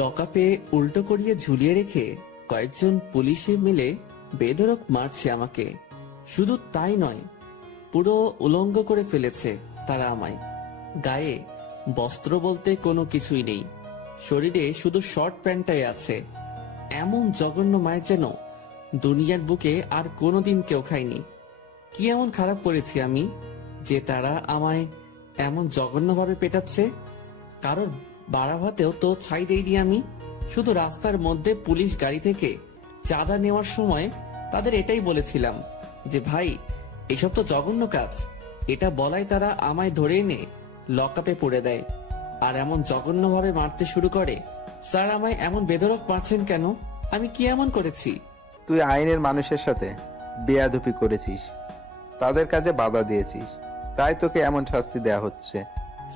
লকআপে উল্টো করিয়ে ঝুলিয়ে রেখে কয়েকজন পুলিশে মিলে বেধড়ক মারছে আমাকে। শুধু তাই নয়, পুরো উলঙ্গ করে ফেলেছে তারা আমায়। গায়ে বস্ত্র বলতে কোনো কিছুই নেই, শরীরে শুধু শর্ট প্যান্টটাই আছে। এমন জঘন্য মায়ের যেন দুনিয়ার বুকে আর কোনোদিন কেউ খায়নি। কি এমন খারাপ করেছি আমি যে তারা আমায় এমন জঘন্যভাবে পেটাচ্ছে? কারোর বাড়া ভাতেও তো ছাই দেইনি আমি। শুধু রাস্তার মধ্যে পুলিশ গাড়ি থেকে চাঁদা নেওয়ার সময় তাদের এটাই বলেছিলাম যে ভাই, এসব তো জঘন্য কাজ। এটা বলাই তারা আমায় ধরে এনে লকআপে পুরে দেয় আর এমন জঘন্যভাবে মারতে শুরু করে। স্যার, আমায় এমন বেধড়ক মারছেন কেন? আমি কি এমন করেছি? তুই আইনের মানুষের সাথে বেয়াদবি করেছিস, তাদের কাজে বাধা দিয়েছিস, তাই তোকে এমন শাস্তি দেয়া হচ্ছে।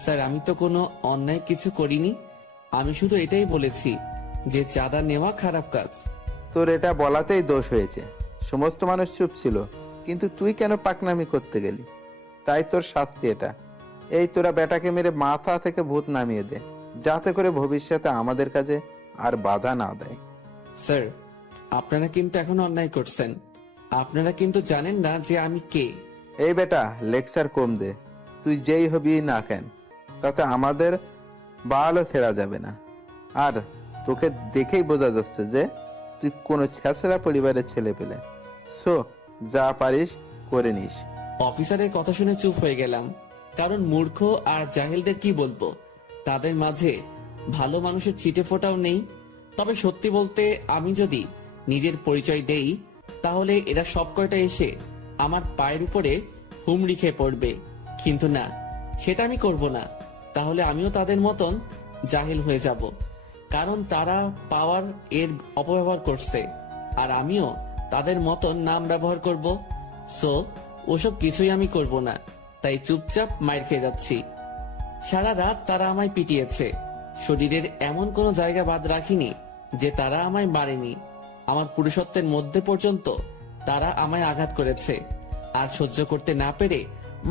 স্যার, আমি তো কোনো অন্যায় কিছু করিনি। আমি শুধু এটাই বলেছি যে চাঁদা নেওয়া খারাপ কাজ। তোর এটা বলাতেই দোষ হয়েছে। সমস্ত মানুষ চুপ ছিল, কিন্তু তুই কেন পাকনামি করতে গেলি? তাই তোর শাস্তি এটা। এই তোরা বেটাকে মেরে মাথা থেকে ভূত নামিয়ে দে, যাতে করে ভবিষ্যতে আমাদের কাজে আর বাধা না দেয়। স্যার, আপনারা কিন্তু এখন অন্যায় করছেন। আপনারা কিন্তু জানেন না যে আমি কে। এই বেটা, লেকচার কম দে। তুই যেই হবি না কেন, তাতে আমাদের বালও ছেড়া যাবে না। আর তোকে দেখেই বোঝা যাচ্ছে যে তুই কোনো ছেঁচড়া পরিবারের ছেলে পেলে। সো যা পারিস করে নিস। অফিসারের কথা শুনে চুপ হয়ে গেলাম, কারণ মূর্খ আর জাহেলদের কি বলবো, তাদের মাঝে ভালো মানুষের ছিটে ফোটাও নেই। তবে সত্যি বলতে, আমি যদি নিজের পরিচয় দেই তাহলে এরা সব কয়টা এসে আমার পায়ের উপরে হুমড়ি খেয়ে পড়বে। কিন্তু না, সেটা আমি করব না। তাহলে আমিও তাদের মতন জাহেল হয়ে যাব, কারণ তারা পাওয়ার এর অপব্যবহার করছে আর আমিও তাদের মতন নাম ব্যবহার করব। সো ওসব কিছুই আমি করব না, তাই চুপচাপ মাইর খেয়ে যাচ্ছি। সারা রাত তারা আমায় পিটিয়েছে, শরীরের এমন কোনো জায়গা বাদ রাখিনি যে তারা আমায় মারেনি। আমার পুরুষত্বের মধ্যে পর্যন্ত তারা আমায় আঘাত করেছে, আর সহ্য করতে না পেরে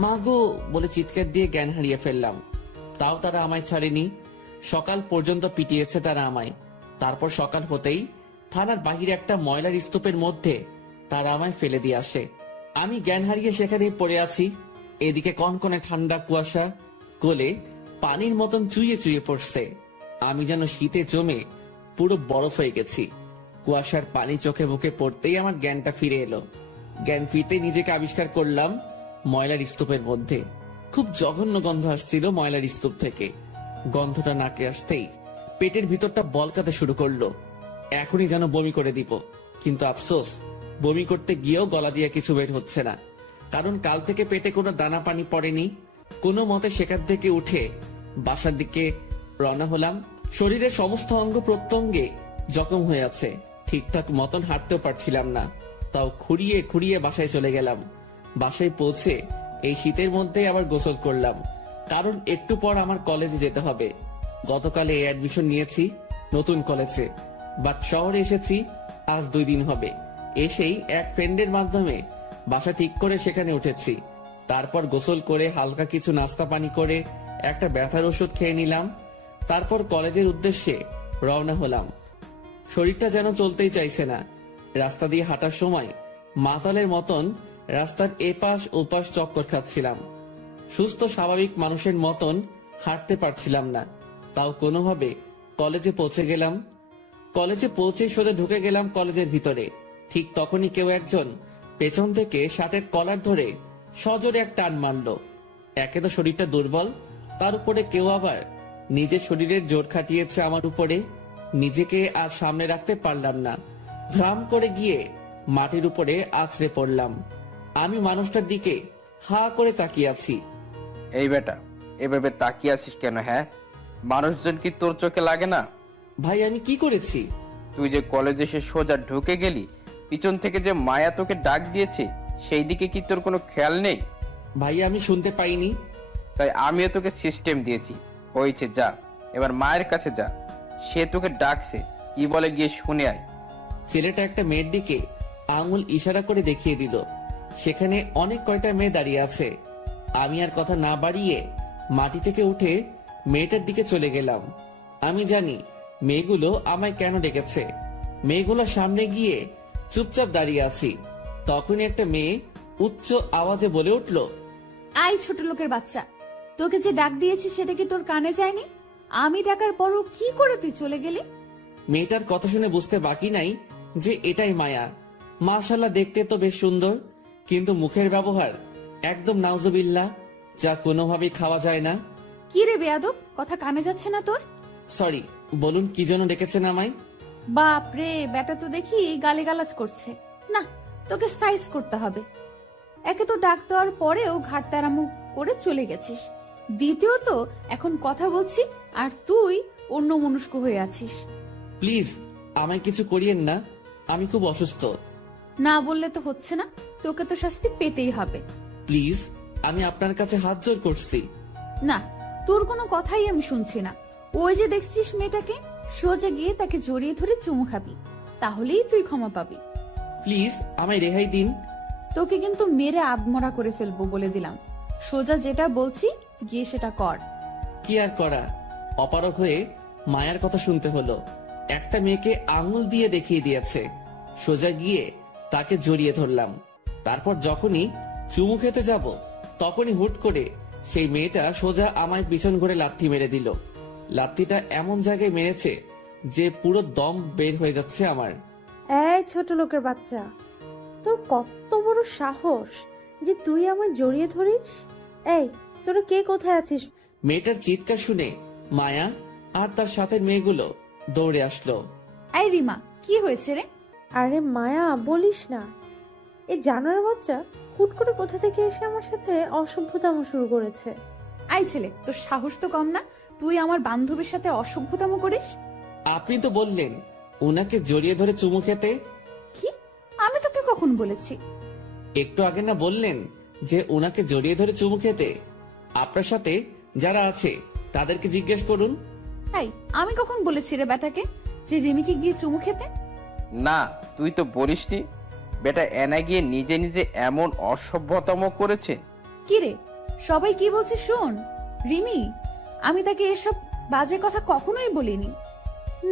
মা গো বলে চিৎকার দিয়ে জ্ঞান হারিয়ে ফেললাম। তাও তারা আমায় ছাড়েনি। সকাল পর্যন্ত পিটিয়েছে তারা আমায়। তারপর সকাল হতেই থানার বাহিরে একটা ময়লার স্তূপের মধ্যে তারা আমায় ফেলে দিয়ে আসে। আমি জ্ঞান হারিয়ে সেখানেই পড়ে আছি। এদিকে কনকনে ঠান্ডা কুয়াশা কোলে পানির মতন চুইয়ে চুইয়ে পড়ছে। আমি যেন শীতে জমে পুরো বরফ হয়ে গেছি। কুয়াশার পানি চোখে মুখে পড়তেই আমার জ্ঞানটা ফিরে এলো। জ্ঞান ফিরতে নিজেকে আবিষ্কার করলাম ময়লার স্তূপের মধ্যে। খুব জঘন্য গন্ধ আসছিল ময়লার স্তূপ থেকে। গন্ধটা নাকে আসতেই পেটের ভিতরটা বলকাতে শুরু করলো। এখনই যেন বমি করে দিব, কিন্তু আফসোস, বমি করতে গিয়েও গলা দিয়ে কিছু বের হচ্ছে না, কারণ কাল থেকে পেটে কোনো দানা পানি পড়েনি। কোনো মতে সেখান থেকে উঠে বাসার দিকে রওনা হলাম। শরীরের সমস্ত অঙ্গ প্রত্যঙ্গে জখম হয়ে আছে, ঠিকঠাক মতন হাঁটতেও পারছিলাম না। তাও খুঁড়িয়ে খুঁড়িয়ে বাসায় চলে গেলাম। বাসায় পৌঁছে এই শীতের মধ্যে আবার গোসল করলাম, কারণ একটু পর আমার কলেজে যেতে হবে। গতকালে অ্যাডমিশন নিয়েছি নতুন কলেজে, বাট শহরে এসেছি আজ 2 দিন হবে। এসেই এক ফ্রেন্ডের মাধ্যমে বাসা ঠিক করে সেখানে উঠেছি। তারপর গোসল করে হালকা কিছু নাস্তা পানি করে একটা ব্যথার ওষুধ খেয়ে নিলাম। তারপর কলেজের উদ্দেশ্যে রওনা হলাম। শরীরটা যেন চলতেই চাইছে না। রাস্তা দিয়ে হাঁটার সময় মাতালের মতন রাস্তার এপাশ ওপাশ চক্কর খাচ্ছিলাম। সুস্থ স্বাভাবিক মানুষের মতন হাঁটতে পারছিলাম না। তাও কোনোভাবে কলেজে পৌঁছে গেলাম। কলেজে পৌঁছে সোজা ঢুকে গেলাম কলেজের ভিতরে। ঠিক তখনই কেউ একজন পেছন থেকে শার্টের কলার ধরে সজোরে এক টান মারল। একে তো শরীরটা দুর্বল, তার উপরে কেউ আবার নিজের শরীরের জোর খাটিয়েছে আমার উপরে। নিজেকে আর সামনে রাখতে পারলাম না, ধ্রাম করে গিয়ে মাটির উপরে আছড়ে পড়লাম। আমি মানুষটার দিকে হা করে তাকিয়ে আছি। এই বেটা, এভাবে তাকিয়ে আছিস কেন? হ্যাঁ, মানুষজন কি তোর চোখে লাগে না? ভাই, আমি কি করেছি? তুই যে কলেজে এসে সোজা ঢুকে গেলি, পিছন থেকে যে মায়া তোকে ডাক দিয়েছে সেই দিকে কি তোর কোনো খেয়াল নেই? ভাই, আমি শুনতে পাইনি। তাই আমিও তোকে সিস্টেম দিয়েছি। হয়েছে, যা এবার মায়ের কাছে যা, সে তোকে ডাকছে, কি বলে গিয়ে শুনে আয়। ছেলেটা একটা মেয়ের দিকে আঙুল ইশারা করে দেখিয়ে দিল। সেখানে অনেক কয়টা মেয়ে দাঁড়িয়ে আছে। আমি আর কথা না বাড়িয়ে মাটি থেকে উঠে মেয়েটার দিকে চলে গেলাম। আমি জানি মেয়েগুলো আমায় কেন ডেকেছে। মেয়েগুলোর সামনে গিয়ে চুপচাপ দাঁড়িয়ে আছি। তখনই একটা মেয়ে উচ্চ আওয়াজে বলে উঠল, আই ছোট লোকের বাচ্চা, তোকে যে ডাক দিয়েছি সেটা কি তোর কানে যায়নি? আমি ডাকার পরও কি করে তুই চলে গেলি? মেয়েটার কথা শুনে বুঝতে বাকি নাই যে এটাই মায়া। মাশাআল্লাহ, দেখতে তো বেশ সুন্দর, কিন্তু মুখের ব্যবহার একদম নাউজুবিল্লাহ, যা কোনোভাবেই খাওয়া যায় না। কি রে বেয়াদব, কথা কানে যাচ্ছে না তোর? সরি, বলুন কি জন্য ডেকেছেন আমায়? বাপ রে, বেটা তো দেখি গালিগালাজ করছে। না, তোকে সাইজ করতে হবে। একে তো ডাক দেওয়ার পরেও ঘাট তারামু করে চলে গেছিস, দ্বিতীয়ত এখন কথা বলছি আর তুই অন্য মনস্ক হয়ে আছিস। প্লিজ আমায় কিছু করিয়েন না, আমি খুব অসুস্থ। না বললে তো হচ্ছে না, তোকে তো শাস্তি পেতেই হবে। প্লিজ, আমি আপনার কাছে হাত জোর করছি। না, তোর কোনো কথাই আমি শুনছি না। ওই যে দেখছিস মেয়েটাকে, সোজা গিয়ে তাকে জড়িয়ে ধরে চুমু খাবি, তাহলেই তুই ক্ষমা পাবি। প্লিজ আমায় রেহাই দিন। তোকে কিন্তু মেরে আদমরা করে ফেলবো বলে দিলাম। সোজা যেটা বলছি গিয়ে সেটা কর। কি আর করা, অপারক হয়ে মায়ার কথা শুনতে হলো। একটা মেয়েকে আঙুল দিয়ে দেখিয়ে দিয়েছে, সোজা গিয়ে তাকে জড়িয়ে ধরলাম। তারপর যখনই চুমু খেতে যাব, তখনই হুট করে সেই মেয়েটা সোজা আমায় পিছন ঘুরে লাথি মেরে দিল। লাথিটা এমন জায়গায় মেরেছে যে পুরো দম বের হয়ে যাচ্ছে আমার। এই ছোট লোকের বাচ্চা, তোর কত বড় সাহস যে তুই আমায় জড়িয়ে ধরিস? এই, তোরা কে কোথায় আছিস? মেয়েটার চিৎকার শুনে মায়া আর তার সাথে মেয়েগুলো দৌড়ে আসলো। এই রিমা, কি হয়েছে রে? আরে মায়া, বলিস না, এই জানোয়ার বাচ্চা হুট করে কোথা থেকে এসে আমার সাথে অসভ্যতামো শুরু করেছে। আই ছেলে, তোর সাহস তো কম না, তুই আমার বান্ধবীর সাথে অসভ্যতাম করিস। আপনি তো বললেন ওনাকে জড়িয়ে ধরে চুমু খেতে। কি? আমি তোকে কখন বলেছি? একটু আগে না বললেন যে ওনাকে জড়িয়ে ধরে চুমু খেতে? আপনার সাথে যারা আছে তাদেরকে জিজ্ঞেস করুন। এই, আমি কখন বলেছি রে বেটাকে যে রিমিকে গিয়ে চুমু খেতে? না, তুই তো বলিসনি। বেটা এনা গিয়ে নিজে নিজে এমন অসভ্যতম করেছে। কি রে, সবাই কি বলছে শোন। রিমি, আমি তাকে এসব বাজে কথা কখনোই বলিনি।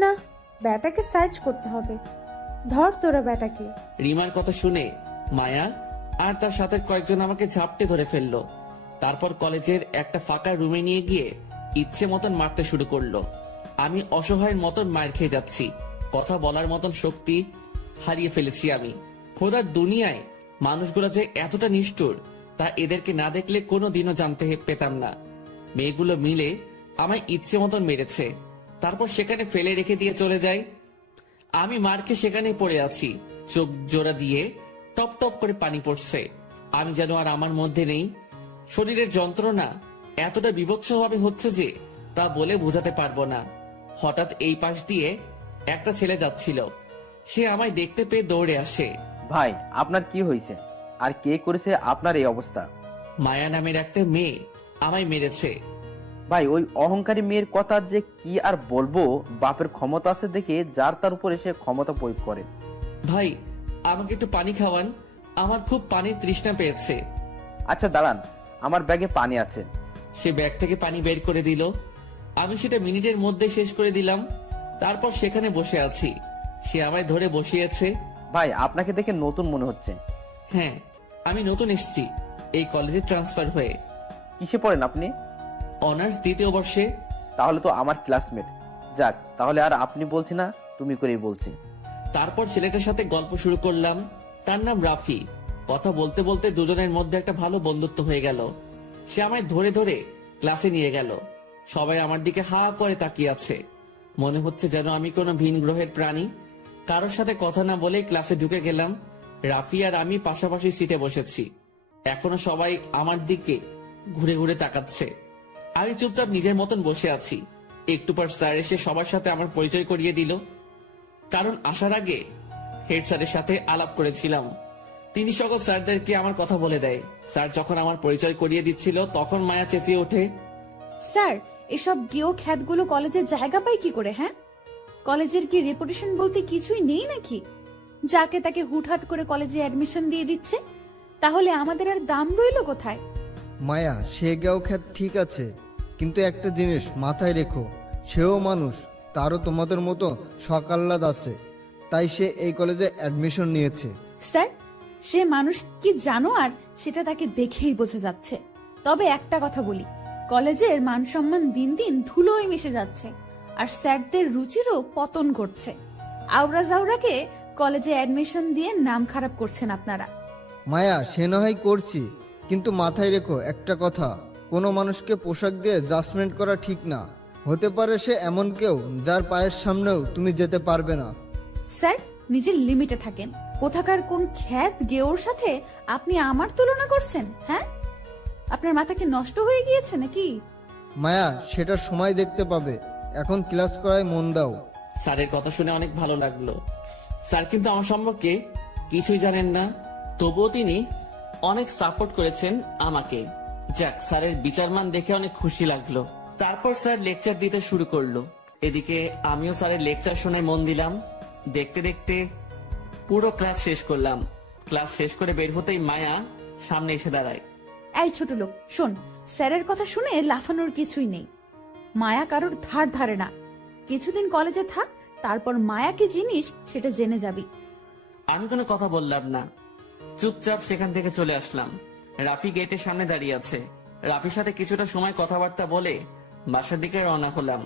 না, ব্যাটাকে সাইজ করতে হবে। ধর তোরা ব্যাটাকে। রিমার কথা শুনে মায়া আর তার সাথে কয়েকজন আমাকে ঝাপটে ধরে ফেললো। তারপর কলেজের একটা ফাঁকা রুমে নিয়ে গিয়ে ইচ্ছে মতন মারতে শুরু করলো। আমি অসহায়ের মতন মার খেয়ে যাচ্ছি, কথা বলার মতন শক্তি হারিয়ে ফেলেছি আমি। খোদার দুনিয়ায় মানুষগুলো যে এতটা নিষ্ঠুর তা এদেরকে না দেখলে কোনো দিনও জানতে পেতাম না। মেয়েগুলো মিলে আমায় ইচ্ছে মতন মেরেছে, তারপর সেখানে ফেলে রেখে দিয়ে চলে যায়। আমি মারকে সেখানে পড়ে আছি, চোখ জোড়া দিয়ে টপ টপ করে পানি পড়ছে। আমি যেন আর আমার মধ্যে নেই। শরীরের যন্ত্রণা এতটা বিভৎসভাবে হচ্ছে যে তা বলে বোঝাতে পারবো না। হঠাৎ এই পাশ দিয়ে একটা ছেলে যাচ্ছিল, সে আমায় দেখতে পেয়ে দৌড়ে আসে। ভাই, আপনার কি হয়েছে? আর কে করেছে আপনার এই অবস্থা? মায়া নামের একটা মেয়ে আমায় মেরেছে। ভাই, ওই অহংকারী মেয়ের কথা যে কি আর বলবো। বাপের ক্ষমতা আছে দেখে যার তার উপর এসে ক্ষমতা প্রয়োগ করে। ভাই, আমাকে একটু পানি খাওয়ান, আমার খুব পানির তৃষ্ণা পেয়েছে। আচ্ছা দাঁড়ান, আমার ব্যাগে পানি আছে। সে ব্যাগ থেকে পানি বের করে দিল। আমি সেটা মিনিটের মধ্যে শেষ করে দিলাম। তারপর সেখানে বসে আছি, সে আমায় ধরে বসিয়েছে। ভাই, আপনাকে দেখে নতুন মনে হচ্ছে। হ্যাঁ, আমি নতুন এসেছি এই কলেজে ট্রান্সফার হয়ে। কিসে পড়েন আপনি? অনার্স দ্বিতীয় বর্ষে। তাহলে তো আমার ক্লাসমেট। যাক, তাহলে আর আপনি বলছি না, তুমি করেই বলছি। তারপর ছেলেটার সাথে গল্প শুরু করলাম। তার নাম রাফি। কথা বলতে বলতে দুজনের মধ্যে একটা ভালো বন্ধুত্ব হয়ে গেল। সে আমায় ধরে ধরে ক্লাসে নিয়ে গেল। সবাই আমার দিকে হা করে তাকিয়ে আছে, মনে হচ্ছে যেন আমি কোনো ভিন গ্রহের প্রাণী। কারোর সাথে কথা না বলে ক্লাসে ঢুকে গেলাম। রাফি আর আমি পাশাপাশি সিটে বসেছি। এখনো সবাই আমার দিকে ঘুরে ঘুরে তাকাচ্ছে। আমি চুপচাপ নিজের মতন বসে আছি। একটু পর স্যার এসে সবার সাথে আমার পরিচয় করিয়ে দিল। কারণ আসার আগে হেড স্যারের সাথে আলাপ করেছিলাম। তিনি সকল স্যারদেরকে আমার কথা বলে দেয়। স্যার যখন আমার পরিচয় করিয়ে দিচ্ছিল তখন মায়া চেঁচিয়ে ওঠে, স্যার, এসব গেও খ্যাতগুলো কলেজের জায়গা পায় কি করে? হ্যাঁ, কলেজের কি রেপুটেশন বলতে কিছুই নেই নাকি? যাকে তাকে হুটহাট করে কলেজে অ্যাডমিশন দিয়ে দিচ্ছে, তাহলে আমাদের আর দাম রইল কোথায়? মায়া সে গেও খ্যাত ঠিক আছে, কিন্তু একটা জিনিস মাথায় রেখো, সেও মানুষ, তারও তোমাদের মতো শখ আহ্লাদ আছে, তাই সে এই কলেজে অ্যাডমিশন নিয়েছে। স্যার, সে মানুষ কি জানো, আর সেটা তাকে দেখেই বোঝা যাচ্ছে। তবে একটা কথা বলি, কলেজের মান সম্মান দিন দিন ধুলোয় মিশে যাচ্ছে, আর স্যারদের রুচিরও পতন ঘটছে। আওরা জাওরাকে কলেজে অ্যাডমিশন দিয়ে নাম খারাপ করছেন আপনারা। মায়া সে না হয় করছি, কিন্তু মাথায় রেখো একটা কথা, কোনো মানুষকে পোশাক দিয়ে জাজমেন্ট করা ঠিক না। হতে পারে সে এমন কেউ যার পায়ের সামনেও তুমি যেতে পারবে না। স্যার, নিজের লিমিটে থাকেন। কোথাকার কোন খ্যাত গেওর সাথে আপনি আমার তুলনা করছেন? হ্যাঁ, আপনার মাথা কি নষ্ট হয়ে গিয়েছে নাকি? মায়া সেটা সময় দেখতে পাবে, এখন ক্লাস করায় মন দাও। স্যারের কথা শুনে অনেক ভালো লাগলো। স্যার কিন্তু আমার সম্পর্কে কিছুই জানেন না, তবুও তিনি অনেক সাপোর্ট করেছেন আমাকে। যাক, স্যারের বিচারমান দেখে অনেক খুশি লাগলো। তারপর স্যার লেকচার দিতে শুরু করলো। এদিকে আমিও স্যারের লেকচার শুনে মন দিলাম। দেখতে দেখতে পুরো ক্লাস শেষ করলাম। ক্লাস শেষ করে বের হতেই মায়া সামনে এসে দাঁড়ায়। এই ছোট লোক, শোন, স্যারের কথা শুনে লাফানোর কিছুই নেই। মায়া কারোর ধার ধারে না। কিছুদিন কলেজে থাক, তারপর মায়া কি জিনিস সেটা জেনে যাবি। আমি কোনো কথা বললাম না, চুপচাপ সেখান থেকে চলে আসলাম। রাফি গেটের সামনে দাঁড়িয়ে আছে। রাফির সাথে কিছুটা সময় কথাবার্তা বলে বাসার দিকে রওনা হলাম।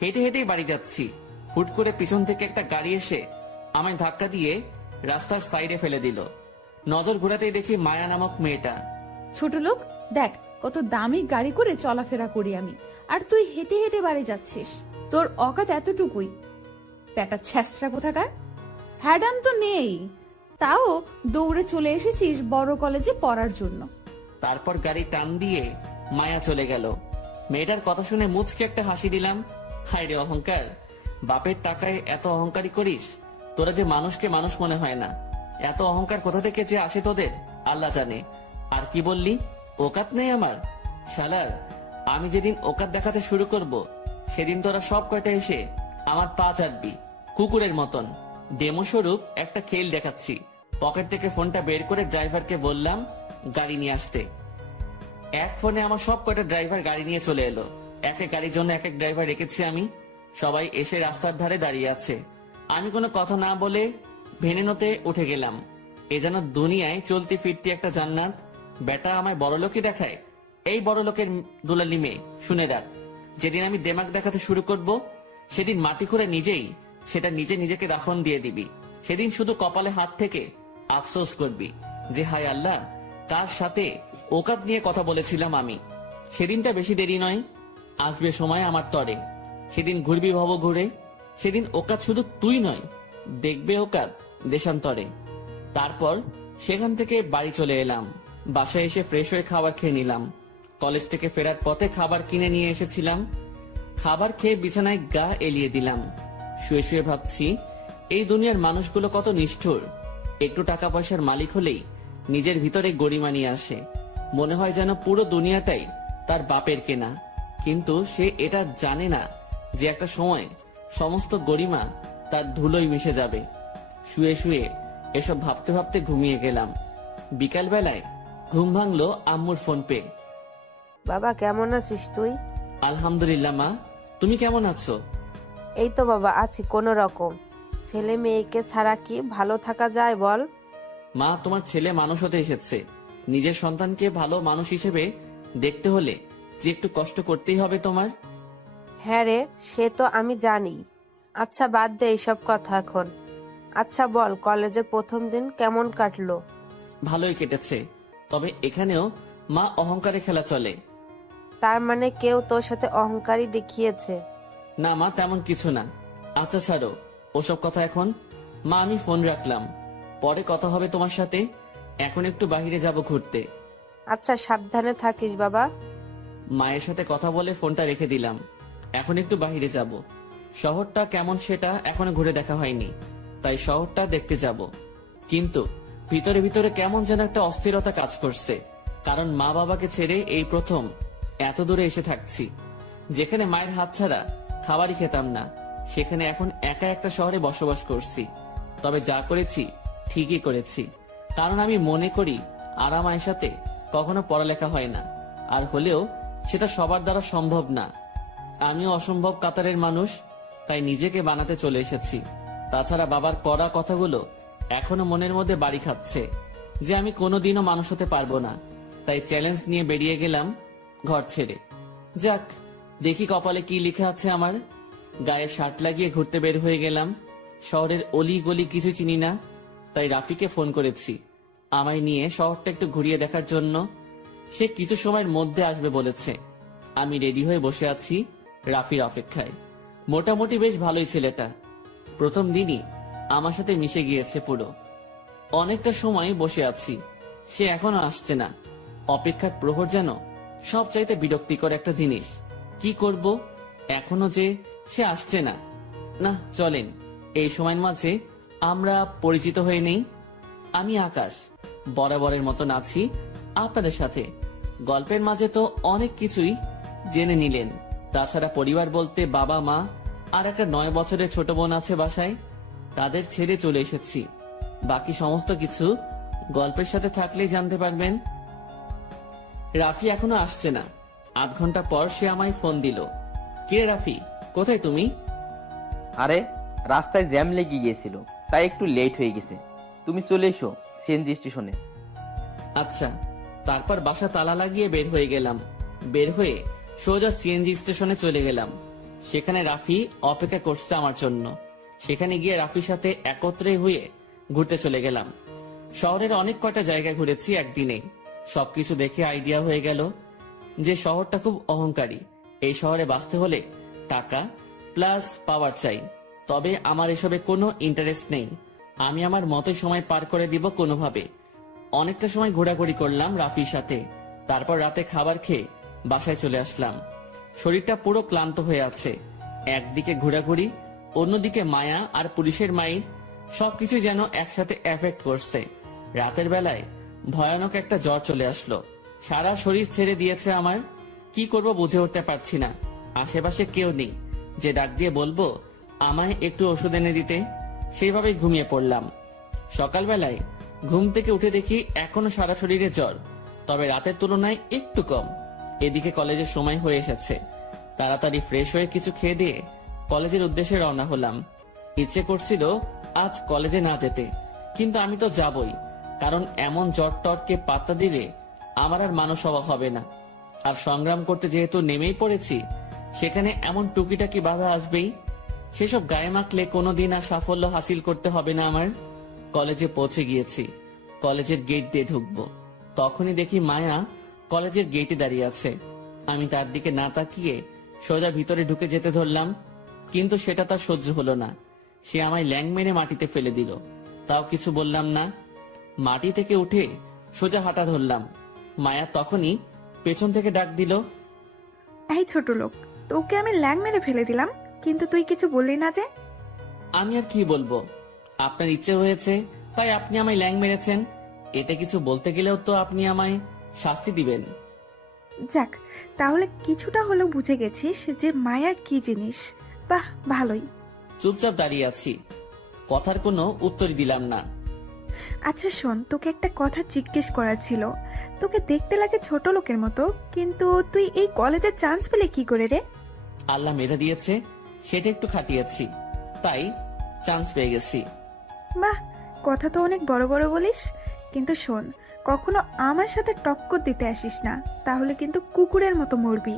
হেঁটে হেঁটেই বাড়ি যাচ্ছি, হুট করে পিছন থেকে একটা গাড়ি এসে আমায় ধাক্কা দিয়ে রাস্তার সাইডে ফেলে দিল। নজর ঘোরাতেই দেখি মায়া নামক মেয়েটা। ছোট লোক, দেখ কত দামি গাড়ি করে চলাফেরা করি আমি, আর তুই হেঁটে হেঁটে বাড়ি যাচ্ছিস। তোর অকাত এতটুকুই। পেটা ছ্যাঁচড়া কোথাকার, হ্যাডাম তো নেই, তাও দৌড়ে চলে এসেছিস বড় কলেজে পড়ার জন্য। তারপর গাড়ি টান দিয়ে মায়া চলে গেল। মেয়েটার কথা শুনে মুচকে একটা হাসি দিলাম। হায় রে অহংকার, বাপের টাকায় এত অহংকারী করিস, তোরা যে মানুষকে মানুষ মনে হয় না। এত অহংকার কোথা থেকে যে আসে তোদের আল্লাহ জানে। আর কি বললি, ওকাত নেই আমার? শালার, আমি যেদিন ওকাত দেখাতে শুরু করব সেদিন তোরা সব কয়টা এসে আমার পা চাটবি কুকুরের মতন। ডেমো স্বরূপ একটা খেল দেখাচ্ছি। পকেট থেকে ফোনটা বের করে ড্রাইভারকে বললাম গাড়ি নিয়ে আসতে। এক ফোনে আমার সব কয়টা ড্রাইভার গাড়ি নিয়ে চলে এলো। এক এক গাড়ির জন্য এক এক ড্রাইভার রেখেছি আমি। সবাই এসে রাস্তার ধারে দাঁড়িয়ে আছে। আমি কোনো কথা না বলে ভেনেনোতে উঠে গেলাম। এ যেন দুনিয়ায় চলতি ফিরতি একটা জান্নাত। বেটা আমায় বড়লোকই দেখায়। এই বড়লোকের দুলালি মেয়ে, শুনে রাখ, যেদিন আমি দেমাগ দেখাতে শুরু করব সেদিন মাটি খুঁড়ে নিজেই সেটা নিজে নিজেকে দাফন দিয়ে দিবি। সেদিন শুধু কপালে হাত থেকে আফসোস করবি যে হায় আল্লাহ, কার সাথে ওকাত নিয়ে কথা বলেছিলাম আমি। সেদিনটা বেশি দেরি নয়, আসবে সময় আমার তরে। সেদিন ঘুরবি ভব ঘুরে। সেদিন ওকাত শুধু তুই নয়, দেখবে ওকাত দেশান্তরে। তারপর সেখান থেকে বাড়ি চলে এলাম। বাসায় এসে ফ্রেশ হয়ে খাবার খেয়ে নিলাম। কলেজ থেকে ফেরার পথে খাবার কিনে নিয়ে এসেছিলাম। খাবার খেয়ে বিছানায় গা এলিয়ে দিলাম। শুয়ে শুয়ে ভাবছি, এই দুনিয়ার মানুষগুলো কত নিষ্ঠুর। একটু টাকা পয়সার মালিক হলেই নিজের ভিতরে গরিমা নিয়ে আসে। মনে হয় যেন পুরো দুনিয়াটাই তার বাপের কেনা। কিন্তু সে এটা জানে না যে একটা সময় সমস্ত গরিমা তার ধুলোয় মিশে যাবে। শুয়ে শুয়ে এসব ভাবতে ভাবতে ঘুমিয়ে গেলাম। বিকাল বেলায় ঘুম ভাঙলো আম্মুর ফোন পেয়ে। বাবা কেমন আছিস তুই? আলহামদুলিল্লাহ মা, তুমি কেমন আছো? এই তো বাবা আছি কোনো রকম। ছেলে মেয়েকে ছাড়া কি ভালো থাকা যায় বল? মা, তোমার ছেলে মানুষ হতে এসেছে। নিজের সন্তানকে ভালো মানুষ হিসেবে দেখতে হলে যে একটু কষ্ট করতেই হবে তোমার। হ্যাঁ রে, সে তো আমি জানি। আচ্ছা বাদ দে এইসব কথা এখন। আচ্ছা বল, কলেজের প্রথম দিন কেমন কাটলো? ভালোই কেটেছে, তবে এখানেও মা অহংকারে খেলা চলে। তার মানে কেউ তোর সাথে অহংকারী দেখিয়েছে? না মা, তেমন কিছু না। আচ্ছা ছাড়ো ওসব কথা এখন। মা, আমি ফোন রাখলাম, পরে কথা হবে তোমার সাথে। এখন একটু বাইরে যাব ঘুরতে। আচ্ছা সাবধানে থাকিস বাবা। মায়ের সাথে কথা বলে ফোনটা রেখে দিলাম। এখন একটু বাইরে যাব। শহরটা কেমন সেটা এখনো ঘুরে দেখা হয়নি, তাই শহরটা দেখতে যাব। কিন্তু ভিতরে ভিতরে কেমন যেন একটা অস্থিরতা কাজ করছে। কারণ মা বাবাকে ছেড়ে এই প্রথম এত দূরে এসে থাকছি। যেখানে মায়ের হাত ছাড়া খাবারই খেতাম না, সেখানে এখন একা একটা শহরে বসবাস করছি। তবে যা করেছি ঠিকই করেছি, কারণ আমি মনে করি আরাম আয়েশাতে কখনো পড়ালেখা হয় না। আর হলেও সেটা সবার দ্বারা সম্ভব না। আমিও অসম্ভব কাতারের মানুষ, তাই নিজেকে বানাতে চলে এসেছি। তাছাড়া বাবার কড়া কথাগুলো এখনো মনের মধ্যে বাড়ি খাচ্ছে যে আমি কোনোদিনও মানুষ হতে পারবো না। তাই চ্যালেঞ্জ নিয়ে বেরিয়ে গেলাম ঘর ছেড়ে। যাক, দেখি কপালে কি লেখা আছে আমার। গায়ে শার্ট লাগিয়ে ঘুরতে বের হয়ে গেলাম। শহরের অলি গলি কিছু চিনি না, তাই রাফিকে ফোন করেছি আমায় নিয়ে শহরটা একটু ঘুরিয়ে দেখার জন্য। সে কিছু সময়ের মধ্যে আসবে বলেছে। আমি রেডি হয়ে বসে আছি রাফির অপেক্ষায়। মোটামুটি বেশ ভালোই ছেলেটা। প্রথম দিনই আমার সাথে মিশে গিয়েছে পুরো। অনেকটা সময় বসে আছি, সে এখনো আসছে না। অপেক্ষার প্রহর যেন সবচাইতে বিরক্তিকর একটা জিনিস। কি করব, এখনো যে সে আসছে না। না চলেন, এই সময়ের মাঝে আমরা পরিচিত হয়ে নেই। আমি আকাশ, বরাবরের মতন আছি আপনাদের সাথে। গল্পের মাঝে তো অনেক কিছুই জেনে নিলেন। তাছাড়া পরিবার বলতে বাবা মা আর একটা 9 বছরের ছোট বোন আছে বাসায়, তাদের ছেড়ে চলে এসেছি। বাকি সমস্ত কিছু গল্পের সাথে থাকলেই জানতে পারবেন। রাফি এখনো আসছে না। আধ ঘন্টা পর সে আমায় ফোন দিল। কিরে রাফি, কোথায় তুমি? আরে রাস্তায় জ্যাম লেগে গিয়েছিল, তাই একটু লেট হয়ে গেছে। তুমি চলে এসো সিএনজি স্টেশনে। আচ্ছা। তারপর বাসা তালা লাগিয়ে বের হয়ে গেলাম। বের হয়ে সোজা সিএনজি স্টেশনে চলে গেলাম। সেখানে রাফি অপেক্ষা করছে আমার জন্য। সেখানে গিয়ে রাফির সাথে একত্রে হয়ে ঘুরতে চলে গেলাম। শহরের অনেক কয়টা জায়গা ঘুরেছি একদিনে। সবকিছু দেখে আইডিয়া হয়ে গেল যে শহরটা খুব অহংকারী। এই শহরে বাঁচতে হলে টাকা প্লাস পাওয়ার চাই। তবে আমার এসবে কোনো ইন্টারেস্ট নেই। আমি আমার মতো সময় পার করে দিব কোনোভাবে। অনেকটা সময় ঘোরাঘুরি করলাম রাফির সাথে। তারপর রাতে খাবার খেয়ে বাসায় চলে আসলাম। শরীরটা পুরো ক্লান্ত হয়ে আছে। একদিকে ঘোরাঘুরি, অন্যদিকে মায়া আর পুলিশের মাইর, সবকিছু যেন একসাথে এফেক্ট করছে। রাতের বেলায় ভয়ানক একটা জ্বর চলে আসলো। সারা শরীর ছেড়ে দিয়েছে আমার। কি করব বুঝে উঠতে পারছি না। আশেপাশে কেউ নেই যে ডাক দিয়ে বলবো আমায় একটু ওষুধ এনে দিতে। সেইভাবেই ঘুমিয়ে পড়লাম। সকালবেলায় ঘুম থেকে উঠে দেখি এখনো সারা শরীরে জ্বর, তবে রাতের তুলনায় একটু কম। এদিকে কলেজের সময় হয়ে এসেছে। তাড়াতাড়ি ফ্রেশ হয়ে কিছু খেয়ে দিয়ে কলেজের উদ্দেশ্যে রওনা হলাম। ইচ্ছে করছিল আজ কলেজে না যেতে, কিন্তু আমি তো যাবই, কারণ এমন জ্বর টরকে পাত্তা দিলে আমার আর মানুষ হওয়া হবে না। আর সংগ্রাম করতে যেহেতু নেমেই পড়েছি, সেখানে এমন টুকিটাকি বাধা আসবেই। সেসব গায়ে মাখলে কোনোদিন আর সাফল্য হাসিল করতে হবে না আমার। কলেজে পৌঁছে গিয়েছি। কলেজের গেট দিয়ে ঢুকবো, তখনই দেখি মায়া কলেজের গেটে দাঁড়িয়ে আছে। আমি তার দিকে না তাকিয়ে সোজা ভিতরে ঢুকে যেতে ধরলাম, কিন্তু সেটা তার সহ্য হলো না। সে আমায় ল্যাং মেরে মাটিতে ফেলে দিল। তাও কিছু বললাম না। মাটি থেকে উঠে সোজা হাঁটা ধরলাম। মায়া তখনই পেছন থেকে ডাক দিল, এই ছোট লোক, তোকে আমি ল্যাং মেরে ফেলে দিলাম, কিন্তু তুই কিছু বললি না যে? আমি আর কি বলবো, আপনার ইচ্ছে হয়েছে তাই আপনি আমায় ল্যাং মেরেছেন। এতে কিছু বলতে গেলেও তো আপনি আমায় শাস্তি দিবেন। যাক, তাহলে কিছুটা হলেও বুঝে গেছিস যে মায়া কি জিনিস। বাহ, ভালোই। চুপচাপ দাঁড়িয়ে আছি, কথার কোনো উত্তরই দিলাম না। আচ্ছা শোন, তোকে একটা কথা জিজ্ঞেস করার ছিল। তোকে দেখতে লাগে ছোট লোকের মতো, কিন্তু তুই এই কলেজে চান্স পেলে কি করে রে? আল্লাহ মেধা দিয়েছে, সেটা একটু খাটিয়েছি, তাই চান্স পেয়ে গেছি। বাহ, কথা তো অনেক বড় বড় বলিস। কিন্তু শোন, কখনো আমার সাথে টক্কর দিতে আসিস না, তাহলে কিন্তু কুকুরের মতো মরবি।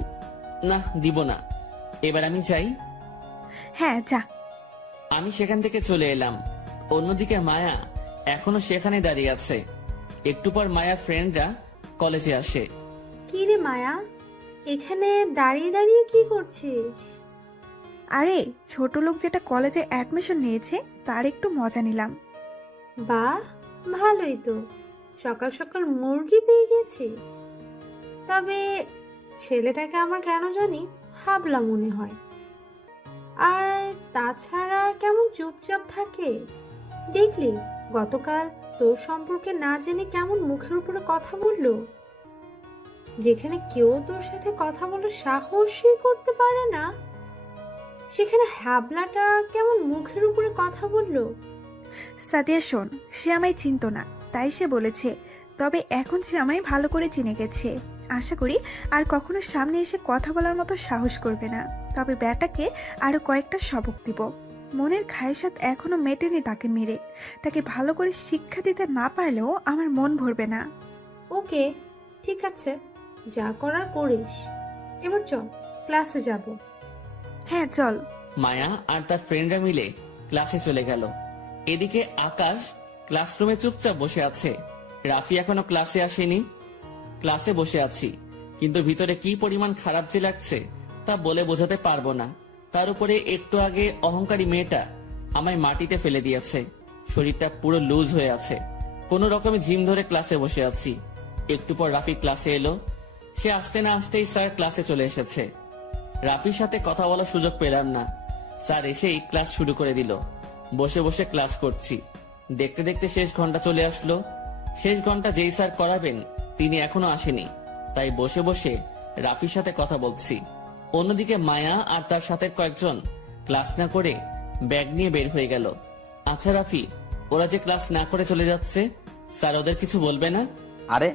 না, দিব না। এবার আমি যাই। হ্যাঁ, যা। আমি সেখান থেকে চলে এলাম। অন্যদিকে মায়া এখনো সেখানে দাঁড়িয়ে আছে। একটু পর মায়ার ফ্রেন্ডরা কলেজে আসে। কি রে মায়া, এখানে দাঁড়িয়ে দাঁড়িয়ে কি করছিস? আরে, ছোট লোক যেটা কলেজে অ্যাডমিশন নিয়েছে তার একটু মজা নিলাম। বাহ, ভালোই তো। সকাল সকাল মুরগি পেয়ে গেছিস। তবে ছেলেটাকে আমার কেন জানি হাবলা মনে হয়। আর তাছাড়া কেমন চুপচাপ থাকে। দেখলি গতকাল তোর সম্পর্কে না জেনে কেমন মুখের উপরে কথা বললো। যেখানে কেউ তোর সাথে কথা বলার সাহসই করতে পারে না, সেখানে হ্যাবলাটা কেমন মুখের উপরে কথা বললো। সাদিয়া শোন, সে আমায় চিনত না, তাই সে বলেছে। তবে এখন সে আমায় ভালো করে চিনে গেছে। আশা করি আর কখনো সামনে এসে কথা বলার মতো সাহস করবে না। তবে ব্যাটাকে আরো কয়েকটা সবক দিব। মনের খায়েশাত এখনো মেটেনি তাকে মেরে। তাকে ভালো করে শিক্ষা দিতে না পারলেও আমার মন ভরবে না। ওকে, ঠিক আছে, যা করার করিস। এবার চল, ক্লাসে যাব। হ্যাঁ চল। মায়া আর তার ফ্রেন্ডরা মিলে ক্লাসে চলে গেল। এদিকে আকাশ ক্লাসরুমে চুপচাপ বসে আছে। রাফি এখনো ক্লাসে আসেনি। ক্লাসে বসে আছি, কিন্তু ভিতরে কি পরিমাণ খারাপ যে লাগছে তা বলে বোঝাতে পারবো না। তার উপরে একটু আগে অহংকারী মেয়েটা আমায় মাটিতে ফেলে দিয়েছে। শরীরটা পুরো লুজ হয়ে আছে। কোনো রকমে জিম ধরে ক্লাসে বসে আছি। একটু পর রাফি ক্লাসে এলো। সে আসতে না আসতেই স্যার ক্লাসে চলে এসেছে। রাফির সাথে কথা বলার সুযোগ পেলাম না। স্যার এসেই ক্লাস শুরু করে দিল। বসে বসে ক্লাস করছি। দেখতে দেখতে শেষ ঘন্টা চলে আসলো। শেষ ঘন্টা যেই স্যার করাবেন তিনি এখনো আসেনি, তাই বসে বসে রাফির সাথে কথা বলছি। অন্যদিকে মায়া আর তার সাথে কয়েকজন ক্লাস না করে ব্যাগ নিয়ে বের হয়ে গেল। আচ্ছা রাফি, ওরা যে ক্লাস না করে চলে যাচ্ছে, স্যার ওদের কিছু বলবে না? আরে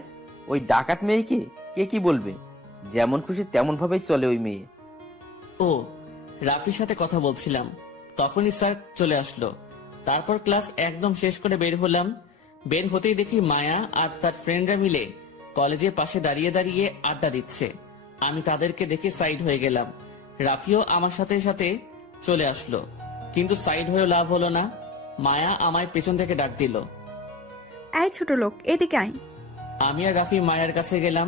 ওই ডাকাত মেয়েকে কে কি বলবে? যেমন খুশি তেমন ভাবেই চলে ওই মেয়ে। ও, রাফির সাথে কথা বলছিলাম, তখনই স্যার চলে আসলো। তারপর ক্লাস একদম শেষ করে বের হলাম। বের হতেই দেখি মায়া আর তার ফ্রেন্ডরা মিলে কলেজের পাশে দাঁড়িয়ে দাঁড়িয়ে আড্ডা দিচ্ছে। আমি তাদেরকে দেখে সাইড হয়ে গেলাম। রাফিও আমার সাথে সাথে চলে আসলো, কিন্তু সাইড হয়ে লাভ হলো না। মায়া আমায় পেছন থেকে ডাক দিল। এই ছোট লোক, এদিকে আয়। আমি আর রাফি মায়ার কাছে গেলাম।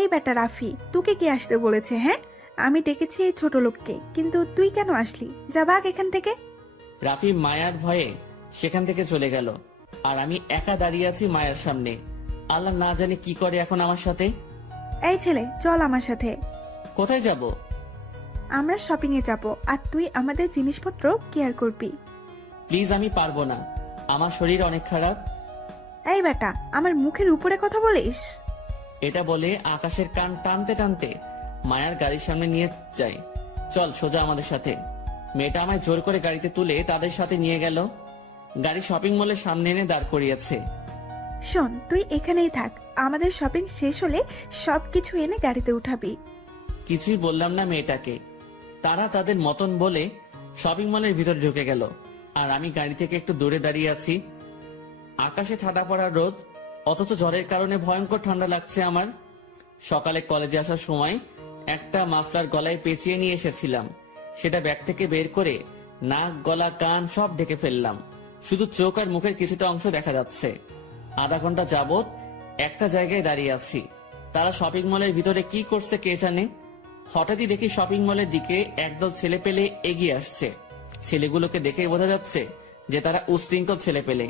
এই বেটা রাফি, তোকে কে আসতে বলেছে? হ্যাঁ, আমি ডেকেছি এই ছোট লোককে, কিন্তু তুই কেন আসলি? যা ভাগ এখান থেকে। রাফি মায়ার ভয়ে সেখান থেকে চলে গেল, আর আমি একা দাঁড়িয়ে আছি মায়ার সামনে। আল্লাহ না জানে কি করে এখন আমার সাথে। এই ছেলে, চল আমার সাথে। কোথায় যাব? আমরা শপিং এ যাব, আর তুই আমাদের জিনিসপত্র কেয়ার করবি। প্লিজ, আমি পারবো না, আমার শরীর অনেক খারাপ। এই বেটা, আমার মুখের উপরে কথা বলিস? এটা বলে আকাশের কান টানতে টানতে মায়ার গাড়ির সামনে নিয়ে যায়। চল সোজা আমাদের সাথে। মেয়েটা আমায় জোর করে গাড়িতে তুলে তাদের সাথে নিয়ে গেল। গাড়ি শপিং মলের সামনে এনে দাঁড় করিয়েছে। শোন, তুই এখানেই থাক, আমাদের শপিং শেষ হলে সবকিছু এনে গাড়িতে উঠাবি। কিছুই বললাম না মেয়েটাকে। তারা তাদের মতন বলে শপিং মলের ভিতর ঢুকে গেল, আর আমি গাড়ি থেকে একটু দূরে দাঁড়িয়ে আছি। আকাশে ঠাডা পড়া রোদ, অথচ ঝড়ের কারণে ভয়ঙ্কর ঠান্ডা লাগছে আমার। সকালে কলেজে আসার সময় একটা মাফলার গলায় পেঁচিয়ে নিয়ে এসেছিলাম। সেটা ব্যাগ থেকে বের করে নাক, গলা, কান সব ঢেকে ফেললাম। শুধু চোখ আর মুখের কিছুটা অংশ দেখা যাচ্ছে। আধা ঘন্টা যাবত একটা জায়গায় দাঁড়িয়ে আছি। তারা শপিং মলের ভিতরে কি করছে কে জানে। হঠাৎই দেখি শপিং মলের দিকে একদল ছেলে পেলে এগিয়ে আসছে। ছেলেগুলোকে দেখেই বোঝা যাচ্ছে যে তারা উশৃঙ্খল ছেলে পেলে।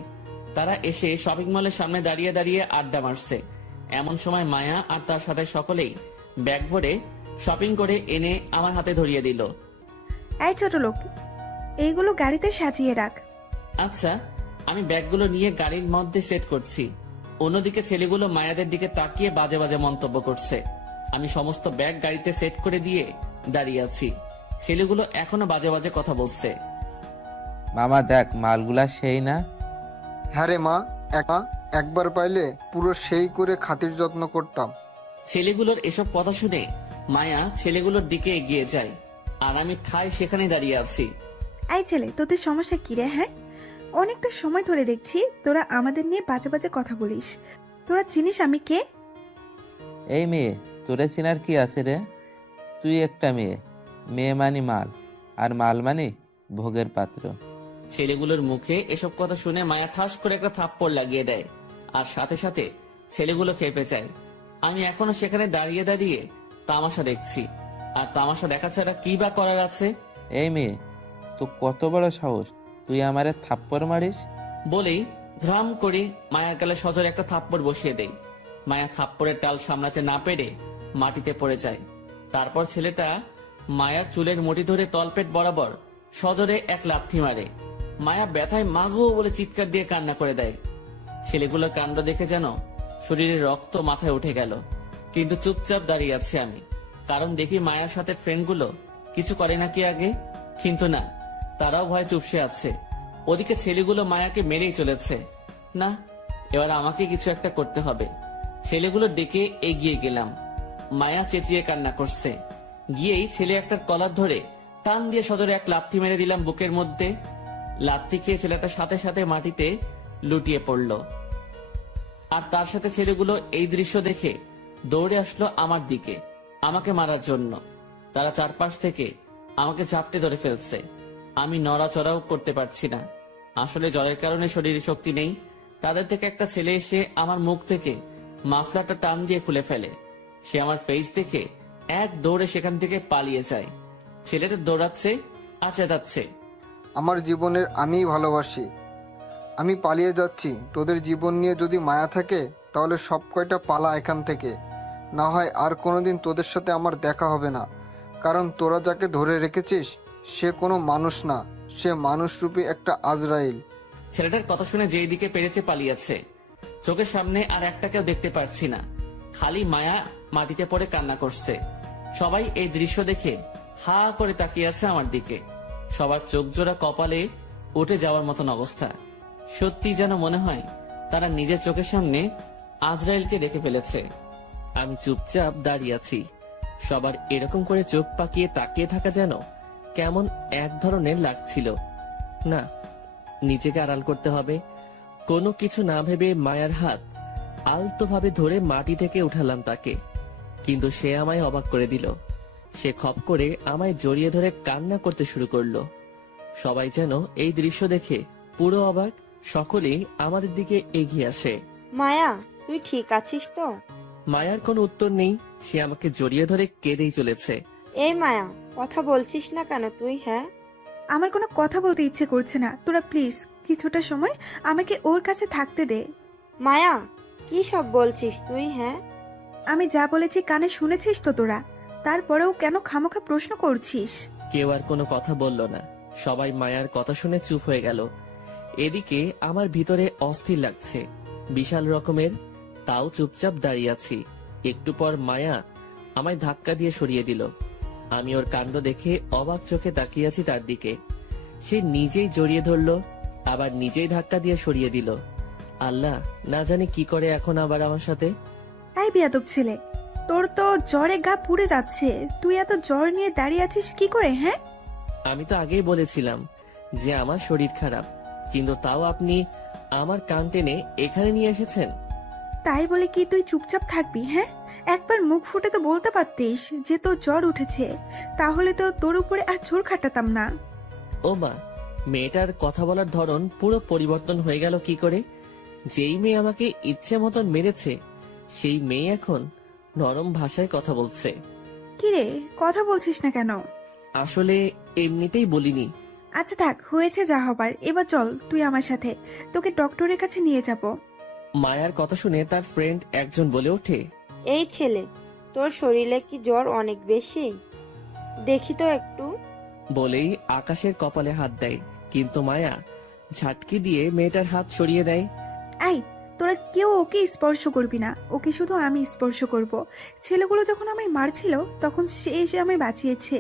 তারা এসে শপিং মলের সামনে দাঁড়িয়ে দাঁড়িয়ে আড্ডা মারছে। এমন সময় মায়া আর তার সাথে সকলেই ব্যাগ ভরে শপিং করে এনে আমার হাতে ধরিয়ে দিল। এই ছোট লোক, এইগুলো গাড়িতে সাজিয়ে রাখ। আচ্ছা, আমি ব্যাগগুলো নিয়ে গাড়ির মধ্যে সেট করছি। অন্যদিকে ছেলেগুলো মায়াদের দিকে তাকিয়ে বাজে বাজে মন্তব্য করছে। আমি সমস্ত ব্যাগ গাড়িতে সেট করে দিয়ে দাঁড়িয়ে আছি। ছেলেগুলো এখনো বাজে বাজে কথা বলছে। মামা দেখ, মালগুলা সেই না? হ্যাঁ রে মা, একবার পাইলে পুরো সেই করে খাতির যত্ন করতাম। ছেলেগুলোর এসব কথা শুনে মায়া ছেলেগুলোর দিকে এগিয়ে যায়, আর আমি ঠায় সেখানে দাঁড়িয়ে আছি। এই ছেলে, তোদের সমস্যা কি রে? হ্যাঁ, অনেকটা সময় ধরে দেখছি তোরা আমাদের নিয়ে বাজে বাজে কথা বলিস। তোরা চিনিস আমি কে? এই মেয়ে, তোরে চিনার কি আছে রে? তুই একটা মেয়ে, মেয়ে মানি মাল, আর মাল মানি ভোগের পাত্র। ছেলেগুলোর মুখে এসব কথা শুনে মায়া ঠাস করে একটা থাপ্পড় লাগিয়ে দেয়, আর সাথে সাথে ছেলেগুলো খেপে যায়। আমি এখনো সেখানে দাঁড়িয়ে দাঁড়িয়ে তামাশা দেখছি, আর তামাশা দেখা ছাড়া কি বা করার আছে। এই মেয়ে, তো কত বড় সাহস, তুই আমারে থাপ্পড় মারিস? বলেই ধ্রাম করে মায়ার গালে সজোরে একটা থাপ্পড় বসিয়ে দেই। মায়া থাপ্পড়ের টাল সামলাতে না পেরে মাটিতে পড়ে যায়। তারপর ছেলেটা মায়ার চুলের মুঠি ধরে তলপেট বরাবর সজোরে এক লাথি মারে। মায়া ব্যথায় মাগো বলে চিৎকার দিয়ে কান্না করে দেয়। ছেলেগুলোর কাণ্ড দেখে যেন শরীরে রক্ত মাথায় উঠে গেল, কিন্তু চুপচাপ দাঁড়িয়ে আছি আমি, কারণ দেখি মায়ার সাথে ফ্রেন্ডগুলো কিছু করে নাকি আগে, কিন্তু না, তারাও ভয়ে চুপসে আছে। ওদিকে ছেলেগুলো মায়াকে মেরেই চলেছে। না, এবার আমাকে কিছু একটা করতে হবে। ছেলেগুলো ডেকে এগিয়ে গেলাম। মায়া চেঁচিয়ে কান্না করছে। গিয়েই ছেলে একটার কলার ধরে টান দিয়ে সজোরে এক লাথি মেরে দিলাম বুকের মধ্যে। লাথি খেয়ে ছেলেটা সাথে সাথে মাটিতে লুটিয়ে পড়ল। আর তার সাথে ছেলেগুলো এই দৃশ্য দেখে দৌড়ে আসলো আমার দিকে, আমাকে মারার জন্য। তারা চারপাশ থেকে আমাকে ঝাপটে ধরে ফেলছে। আমি নড়াচড়াও করতে পারছি না। আসলে জ্বরের কারণে শরীরে শক্তি নেই। তাদের থেকে একটা ছেলে এসে আমার মুখ থেকে মাফলারটা টান দিয়ে খুলে ফেলে। সে আমার ফেস দেখে এক দৌড়ে সেখান থেকে পালিয়ে যায়। ছেলেটা দৌড়াচ্ছে আর চেঁচাচ্ছে, আমার জীবনের আমিই ভালোবাসি, আমি পালিয়ে যাচ্ছি। তোদের জীবন নিয়ে যদি মায়া থাকে তাহলে সব কয়টা পালা এখান থেকে, না হয় আর কোনোদিন তোদের সাথে আমার দেখা হবে না। কারণ তোরা যাকে ধরে রেখেছিস সে কোনো মানুষ না, সে মানুষরূপী একটা আজরাইল। ছেলেটার কথা শুনে যেই দিকে পেরেছে পালিয়েছে। চোখের সামনে আর একটাকেও দেখতে পারছি না, খালি মায়া মাটিতে পড়ে কান্না করছে। সবাই এই দৃশ্য দেখে হা করে তাকিয়ে আছে আমার দিকে। সবার চোখ জোড়া কপালে উঠে যাওয়ার মতন অবস্থা। সত্যি যেন মনে হয় তারা নিজের চোখের সামনে আজরাইলকে দেখে ফেলেছে। আমি চুপচাপ দাঁড়িয়ে আছি। সবার এরকম করে চোখ পাকিয়ে তাকিয়ে থাকা যেন কেমন এক ধরনের লাগছিল। না, নিজেকে আড়াল করতে হবে। কোনো কিছু না ভেবে মায়ার হাত আলতোভাবে ধরে মাটি থেকে উঠালাম তাকে। কিন্তু সে আমায় অবাক করে দিল। সে খপ করে আমায় জড়িয়ে ধরে কান্না করতে শুরু করলো। সবাই যেন এই দৃশ্য দেখে পুরো অবাক। সকলেই আমাদের দিকে এগিয়ে আসে। মায়া, তুই ঠিক আছিস তো? মায়ার কোনো উত্তর নেই। সে আমাকে জড়িয়ে ধরে কেঁদেই চলেছে। এই মায়া, কথা বলছিস না কেন তুই? হ্যাঁ, আমার কোনো কথা বলতে ইচ্ছে করছে না। তোরা প্লিজ কিছুটা সময় আমাকে ওর কাছে থাকতে দে। মায়া, কি সব বলছিস তুই? হ্যাঁ, আমি যা বলেছি কানে শুনেছিস তো তোরা? তারপরেও কেন খামোখা প্রশ্ন করছিস? কেউ আর কোনো কথা বলল না। সবাই মায়ার কথা শুনে চুপ হয়ে গেল। এদিকে আমার ভিতরে অস্থির লাগছে বিশাল রকমের, তাও চুপচাপ দাঁড়িয়ে আছি। একটু পর মায়া আমায় ধাক্কা দিয়ে সরিয়ে দিল। আমি ওর কাণ্ড দেখে অবাক চোখে তাকিয়ে আছি তার দিকে। সে নিজেই জড়িয়ে ধরলো, আবার নিজেই ধাক্কা দিয়ে সরিয়ে দিল। আল্লাহ, না জানি কি করে এখন আবার আমার সাথে। এই বেয়াদব ছেলে, তোর তো জ্বরে গা পুড়ে যাচ্ছে। তুই এত জ্বর নিয়ে দাঁড়িয়ে আছিস কি করে? হ্যাঁ, আমি তো আগেই বলেছিলাম যে আমার শরীর খারাপ, কিন্তু তাও আপনি আমার কান টেনে এখানে নিয়ে এসেছেন। তাই বলে কি তুই চুপচাপ থাকবি? হ্যাঁ, একবার মুখ ফুটে তো বলতে পারতিস যে তোর জ্বর উঠেছে, তাহলে তো তোর উপরে আর জোর খাটাতাম না। ও মা, মেয়েটার কথা বলার ধরন পুরো পরিবর্তন হয়ে গেল কি করে? যেই মেয়ে আমাকে ইচ্ছে মতন মেরেছে সেই মেয়ে এখন নরম ভাষায় কথা বলছে। কিরে, কথা বলছিস না কেন? আসলে এমনিতেই বলিনি। আচ্ছা থাক, হয়েছে যা হবার। এবার চল তুই আমার সাথে, তোকে ডক্টরের কাছে নিয়ে যাব। মায়ার কথা শুনে তার ফ্রেন্ড একজন বলে ওঠে, এই ছেলে, তোর শরীরে কি জ্বর অনেক বেশি? দেখি তো একটু। বলেই আকাশের কপালে হাত দেয়। কিন্তু মায়া ঝাটকি দিয়ে মেয়েটার হাত সরিয়ে দেয়। আই, তোরা কেউ ওকে স্পর্শ করবি না, ওকে শুধু আমি স্পর্শ করব। ছেলেগুলো যখন আমায় মারছিল তখন সে এসে আমায় বাঁচিয়েছে।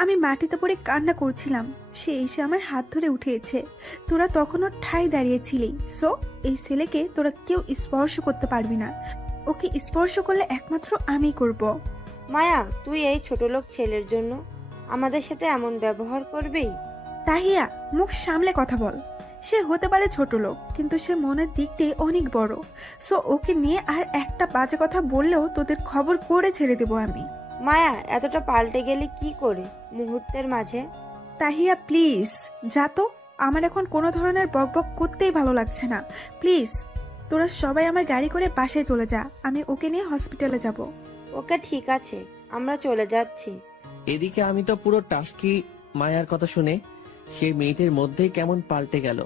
আমি মাটিতে পড়ে কান্না করছিলাম, সে এসে আমার হাত ধরে উঠিয়েছে। তোরা তখন ওর ঠাই দাঁড়িয়েছিলি। সো এই ছেলেকে তোরা কেউ স্পর্শ করতে পারবি না। ওকে স্পর্শ করলে একমাত্র আমি করব। মায়া, তুই এই ছোট লোক ছেলের জন্য আমাদের সাথে এমন ব্যবহার করবি? তাহিয়া, মুখ সামলে কথা বল। সে হতে পারে ছোট লোক, কিন্তু সে মনের দিক দিয়ে অনেক বড়। সো ওকে নিয়ে আর একটা বাজে কথা বললেও তোদের খবর করে ছেড়ে দেবো আমি। মায়া, এতটা পাল্টে গেলি কি করে মুহূর্তের মাঝে? তাহিয়া প্লিজ যা তো, আমার এখন কোনো ধরনের বকবক করতেই ভালো লাগছে না। প্লিজ তোরা সবাই আমার গাড়ি করে বাসায় চলে যা, আমি ওকে নিয়ে হসপিটালে যাব। ওকে, ঠিক আছে, আমরা চলে যাচ্ছি। এদিকে আমি তো পুরো টাসকি মায়ার কথা শুনে। সে মিনিটের মধ্যেই কেমন পাল্টে গেল।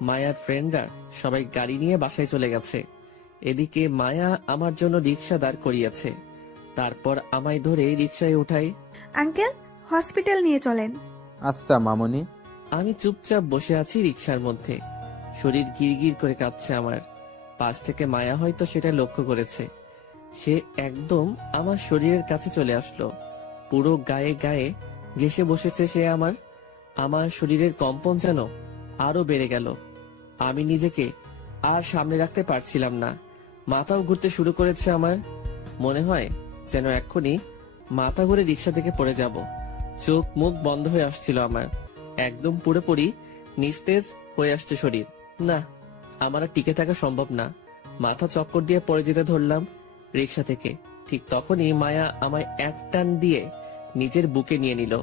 মায়ার ফ্রেন্ডরা সবাই গাড়ি নিয়ে বাসায় চলে গেছে। এদিকে মায়া আমার জন্য রিক্সা দাঁড় করিয়েছে। তারপর আমায় ধরে রিক্সায় উঠাই। আঙ্কেল, হসপিটাল নিয়ে চলেন। আচ্ছা মামনি। আমি চুপচাপ বসে আছি রিক্সার মধ্যে। শরীর গিরগির করে কাঁপছে আমার। পাশ থেকে মায়া হয়তো সেটা লক্ষ্য করেছে। সে একদম আমার শরীরের কাছে চলে আসলো। পুরো গায়ে গায়ে ঘেঁষে বসেছে সে আমার। আমার শরীরের কম্পন যেন আরো বেড়ে গেল। আমি নিজেকে আর সামনে রাখতে পারছিলাম না। মাথাও ঘুরতে শুরু করেছে আমার। মনে হয় যেন এক্ষুনি মাথা ঘুরে রিক্সা থেকে পড়ে যাব। চোখ মুখ বন্ধ হয়ে আসছিল আমার, একদম পুরোপুরি নিস্তেজ হয়ে আসছে শরীর। না, আমার আর টিকে থাকা সম্ভব না। মাথা চক্কর দিয়ে পড়ে যেতে ধরলাম রিক্সা থেকে। ঠিক তখনই মায়া আমায় এক টান দিয়ে নিজের বুকে নিয়ে নিল।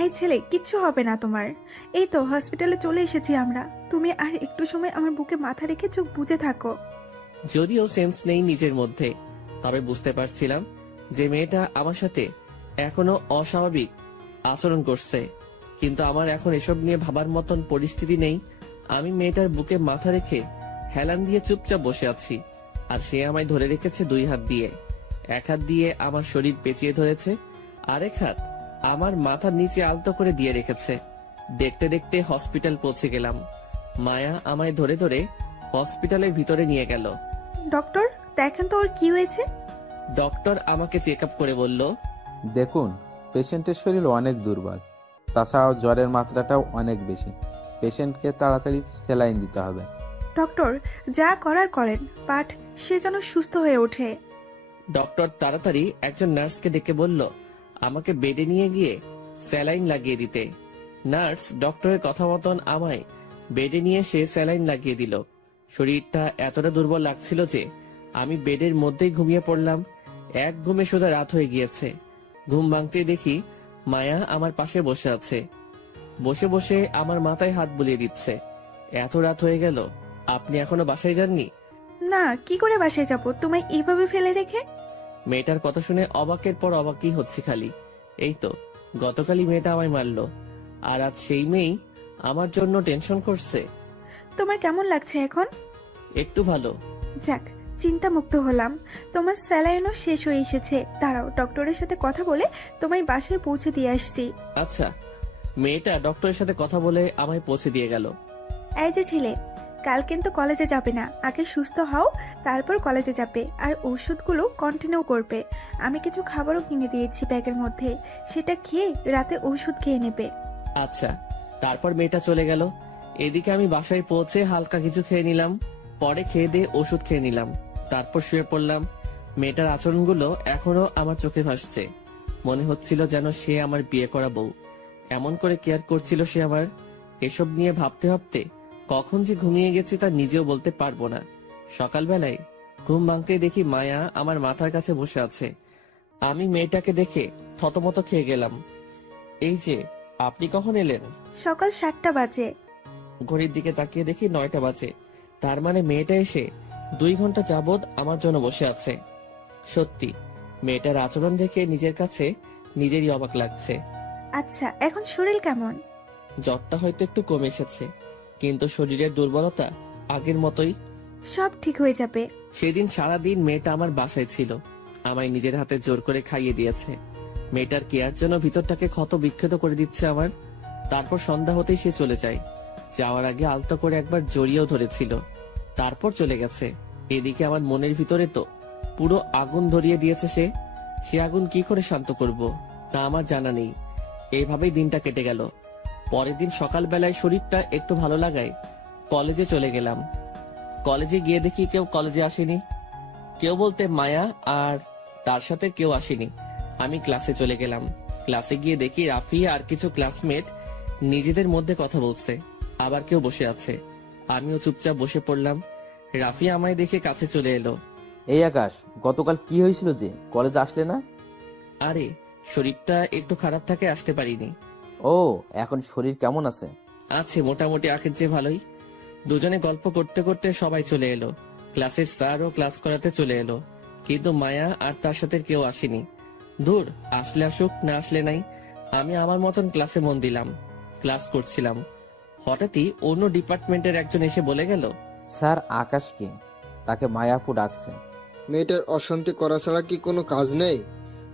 এই ছেলে, কিচ্ছু হবে না তোমার। এই তো হসপিটালে চলে এসেছি আমরা। তুমি আর একটু সময় আমার বুকে মাথা রেখে চোখ বুজে থাকো। যদিও সেন্স নেই নিজের মধ্যে, তবে বুঝতে পারছিলাম যে মেয়েটা আমার সাথে এখনো অস্বাভাবিক আচরণ করছে। কিন্তু আমার এখন এসব নিয়ে ভাবার মতন পরিস্থিতি নেই। আমি মেয়েটার বুকে মাথা রেখে হেলান দিয়ে চুপচাপ বসে আছি, আর সে আমায় ধরে রেখেছে 2 হাত দিয়ে। এক হাত দিয়ে আমার শরীর পেঁচিয়ে ধরেছে, আরেক হাত আমার মাথার নিচে আলতো করে দিয়ে রেখেছে। দেখতে দেখতে হসপিটাল পৌঁছে গেলাম। মায়া আমায় ধরে ধরে হসপিটালের ভিতরে নিয়ে গেল। ডক্টর, দেখেন তো ওর কি হয়েছে। ডক্টর আমাকে চেক আপ করে বলল, দেখুন, পেশেন্টের শরীর অনেক দুর্বল, তাছাড়াও জ্বরের মাত্রাটাও অনেক বেশি। পেশেন্টকে তাড়াতাড়ি স্যালাইন দিতে হবে। ডক্টর, যা করার করেন, বাট সে যেন সুস্থ হয়ে ওঠে। ডক্টর তাড়াতাড়ি একজন নার্সকে ডেকে বলল আমাকে বেডে নিয়ে গিয়ে স্যালাইন লাগিয়ে দিতে। নার্স ডক্টরের কথা মতন আমায় বেডে নিয়ে সে স্যালাইন লাগিয়ে দিল। শরীরটা এতটা দুর্বল লাগছিল যে আমি বেডের মধ্যেই ঘুমিয়ে পড়লাম। এক ঘুমে সোজা রাত হয়ে গিয়েছে। ঘুম ভাঙতে দেখি মায়া আমার পাশে বসে আছে। বসে বসে আমার মাথায় হাত বুলিয়ে দিচ্ছে। এত রাত হয়ে গেল, আপনি এখনো বাসায় যাননি? না, কি করে বাসায় যাব তোমায় এইভাবে ফেলে রেখে? মেয়েটার কথা শুনে অবাকের পর অবাকই হচ্ছে খালি। এই তো গতকালই মেয়েটা আমায় মারলো, আর আজ সেই মেয়েই আমার জন্য টেনশন করছে। তোমার কেমন লাগছে এখন? একটু ভালো। যাক, চিন্তা মুক্ত হলাম। তোমার স্যালাইনও শেষ হয়ে এসেছে। দাঁড়াও, ডক্টরের সাথে কথা বলে তোমায় বাসায় পৌঁছে দিয়ে আসছি। আচ্ছা। মেয়েটা ডক্টরের সাথে কথা বলে আমায় পৌঁছে দিয়ে গেল। এই যে ছেলে, কাল কিন্তু কলেজে যাবে না। আগে সুস্থ হও, তারপর কলেজে যাবে। আর ওষুধগুলো কন্টিনিউ করবে। আমি কিছু খাবারও কিনে দিয়েছি ব্যাগের মধ্যে, সেটা খেয়ে রাতে ওষুধ খেয়ে নেবে। আচ্ছা। তারপর মেয়েটা চলে গেল। এদিকে আমি বাসায় পৌঁছে হালকা কিছু খেয়ে নিলাম। পরে খেয়ে দিয়ে ওষুধ খেয়ে নিলাম। তারপর শুয়ে পড়লাম। মেয়েটার আচরণগুলো এখনো আমার চোখে ভাসছে। মনে হচ্ছিল যেন সে আমার বিয়ে করা বউ। এমন করে কেয়ার করছিল সে আমার। এসব নিয়ে ভাবতে ভাবতে কখন যে ঘুমিয়ে গেছি তা নিজেও বলতে পারবো না। সকালবেলায় ঘুম ভাঙতে দেখি মায়া আমার মাথার কাছে বসে আছে। আমি মেয়েটাকে দেখে থতমত খেয়ে গেলাম। এই যে, আপনি কখন এলেন? সকাল 7টা বাজে। ঘড়ির দিকে তাকিয়ে দেখি 9টা বাজে। তার মানে মেয়েটা এসে 2 ঘন্টা যাবৎ আমার জন্য বসে আছে। সত্যি মেয়েটার আচরণ দেখে নিজের কাছে নিজেরই অবাক লাগছে। আচ্ছা, এখন শরীর কেমন? জ্বরটা হয়তো একটু কমে এসেছে, কিন্তু শরীরের দুর্বলতা আগের মতোই। সব ঠিক হয়ে যাবে। সেদিন সারাদিন মেয়েটা আমার বাসায় ছিল। আমায় নিজের হাতে জোর করে খাইয়ে দিয়েছে। মেয়েটার কেয়ার জন্য ভিতরটাকে ক্ষত বিক্ষত করে দিচ্ছে আমার। তারপর সন্ধ্যা হতেই সে চলে যায়। যাওয়ার আগে আলতো করে একবার জড়িয়েও ধরেছিল, তারপর চলে গেছে। এদিকে আমার মনের ভিতরে তো পুরো আগুন ধরিয়ে দিয়েছে সে আগুন কি করে শান্ত করব তা আমার জানা নেই। এইভাবেই দিনটা কেটে গেল। পরের দিন সকালবেলায় শরীরটা একটু ভালো লাগায় কলেজে চলে গেলাম। কলেজে গিয়ে দেখি কেউ কলেজে আসেনি। কেউ বলতে মায়া আর তার সাথে কেউ আসেনি। আমি ক্লাসে চলে গেলাম। ক্লাসে গিয়ে দেখি রাফি আর কিছু ক্লাসমেট নিজেদের মধ্যে কথা বলছে, আবার কেউ বসে আছে। আমিও চুপচাপ বসে পড়লাম। রাফি আমায় দেখে কাছে চলে এলো। এই আকাশ, গতকাল কি হয়েছিল যে কলেজে আসলে না? আরে শরীরটা একটু খারাপ থাকে, আসতে পারিনি। ও, এখন শরীর কেমন আছে? আছে মোটামুটি আগের চেয়ে ভালোই। দুজনে গল্প করতে করতে সবাই চলে এলো। ক্লাসের স্যারও ক্লাস করাতে চলে এলো, কিন্তু মায়া আর তার সাথে কেউ আসেনি। দূর, আসলে আসুক, না আসলে নাই। আমি আমার মতন ক্লাসে মন দিলাম। ক্লাস করছিলাম, হঠাৎই অন্য ডিপার্টমেন্টের একজন এসে বলে গেল, স্যার আকাশকে, তাকে মায়াপু ডাকছে। মেয়েটার অশান্তি করা ছাড়া কি কোনো কাজ নেই?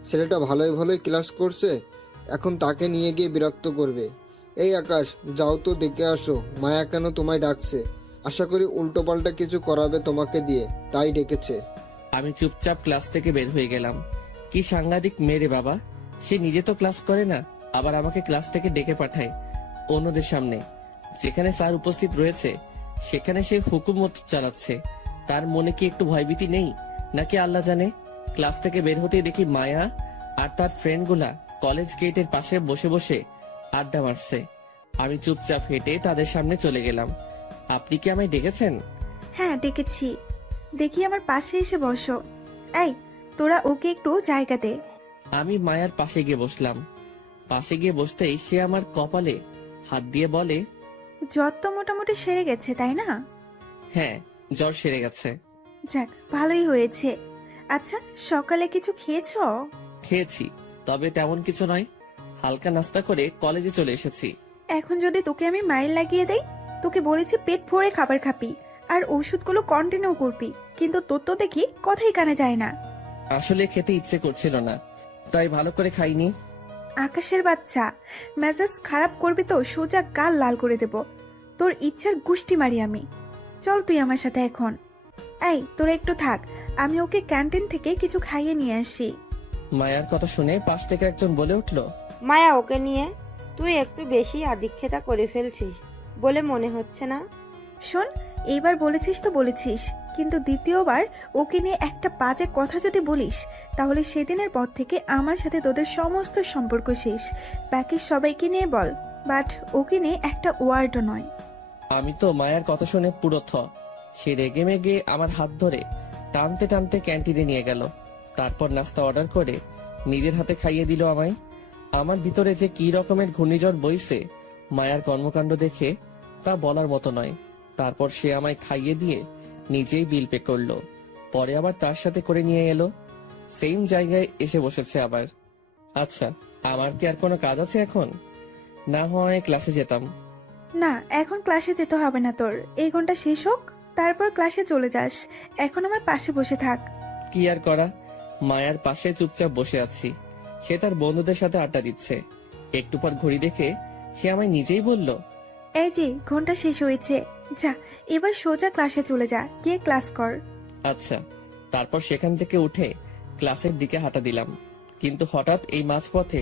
ছেলেটা ভালোই ভালোই ক্লাস করছে, এখন তাকে নিয়ে গিয়ে বিরক্ত করবে। এই আকাশ, যাও তো দেখে আসো মায়া কেন তোমায় ডাকছে। আশা করি উল্টোপাল্টা কিছু করাবে তোমাকে দিয়ে, তাই ডেকেছে। আমি চুপচাপ ক্লাস থেকে বের হয়ে গেলাম। কি সাংঘাতিক মেয়ে বাবা, সে নিজে তো ক্লাস করে না, আবার আমাকে ক্লাস থেকে ডেকে পাঠায় অন্যদের সামনে। যেখানে স্যার উপস্থিত রয়েছে সেখানে সে হুকুম মতো চালাচ্ছে। তার মনে কি একটু ভয়ভীতি নেই নাকি আল্লাহ জানে। ক্লাস থেকে বের হতেই দেখি মায়া আর তার ফ্রেন্ডগুলা কলেজ গেটের পাশে বসে বসে আড্ডা মারছে। আমি চুপচাপ হেঁটে তাদের সামনে চলে গেলাম। আপনি কি আমায় ডেকেছেন? হ্যাঁ ডেকেছি, দেখি আমার পাশে এসে বসো। এই তোরা ওকে একটু জায়গা দে। আমি মায়ার পাশে গিয়ে বসলাম। পাশে গিয়ে বসতেই সে আমার কপালে হাত দিয়ে বলে, জ্বর তো মোটামুটি সেরে গেছে তাই না? হ্যাঁ, জ্বর সেরে গেছে। যাক ভালোই হয়েছে। আচ্ছা সকালে কিছু খেয়েছো? খেয়েছি, তবে তেমন কিছু নয়। হালকা নাস্তা করে কলেজে চলে এসেছি। এখন যদি তোকে আমি মাইল লাগিয়ে দেই, তোকে বলেছি পেট ভরে খাবার খাবি আর ওষুধগুলো কন্টিনিউ করবি, কিন্তু তোর তো দেখি কথাই কানে যায় না। আসলে খেতে ইচ্ছে করছিল না, তাই ভালো করে খাইনি। আকাশের বাচ্চা, মেজাজ খারাপ করবি তো সোজা গাল লাল করে দেব। তোর ইচ্ছার গুষ্টি মারি আমি। চল তুই আমার সাথে এখন। এই তোরা একটু থাক, আমি ওকে ক্যান্টিন থেকে কিছু খাইয়ে নিয়ে আসি। মায়ার কথা শুনে পাশ থেকে একজন বলে উঠল, মায়া, ওকে নিয়ে তুই একটু বেশি আদিক্ষেতা করে ফেলছিস বলে মনে হচ্ছে না? শোন, এইবার বলেছিস তো বলেছিস, কিন্তু দ্বিতীয়বার ওকে নিয়ে একটা বাজে কথা যদি বলিস, তাহলে সেদিনের পর থেকে আমার সাথে তোদের সমস্ত সম্পর্ক শেষ। বাকি সবাইকে নিয়ে বল, বাট ওকে নিয়ে একটা ওয়ার্ডও নয়। আমি তো মায়ার কথা শুনে পুরো থ। সে রেগে মেগে আমার হাত ধরে টানতে টানতে ক্যান্টিনে নিয়ে গেল। তারপর নাস্তা অর্ডার করে নিজের হাতে খাইয়ে দিল আমায়। আমার ভিতরে যে কি রকমের ঘূর্ণিঝড় বইছে মায়ার কর্মকাণ্ড দেখে তা বলার মতো নয়। তারপর সে আমায় খাইয়ে দিয়ে নিজেই বিল পে করলো। পরে আবার তার সাথে করে নিয়ে এলো। সেম জায়গায় এসে বসেছে আবার। আচ্ছা, আমার কি আর কোনো কাজ আছে এখন? না হয় ক্লাসে যেতাম। না, এখন ক্লাসে যেতে হবে না তোর। এই ঘন্টা শেষ হোক, তারপর ক্লাসে চলে যাস। এখন আমার পাশে বসে থাক। কি আর করা, মায়ার পাশে চুপচাপ বসে আছি। সে তার বন্ধুদের সাথে আড্ডা দিচ্ছে। একটু পর ঘড়ি দেখে সে আমায় নিজেই বলল, এই যে ঘন্টা শেষ হয়েছে, যা এবার সোজা ক্লাসে চলে যা, গিয়ে ক্লাস কর। আচ্ছা। তারপর সেখান থেকে উঠে ক্লাসের দিকে হাঁটা দিলাম। কিন্তু হঠাৎ এই মাঝপথে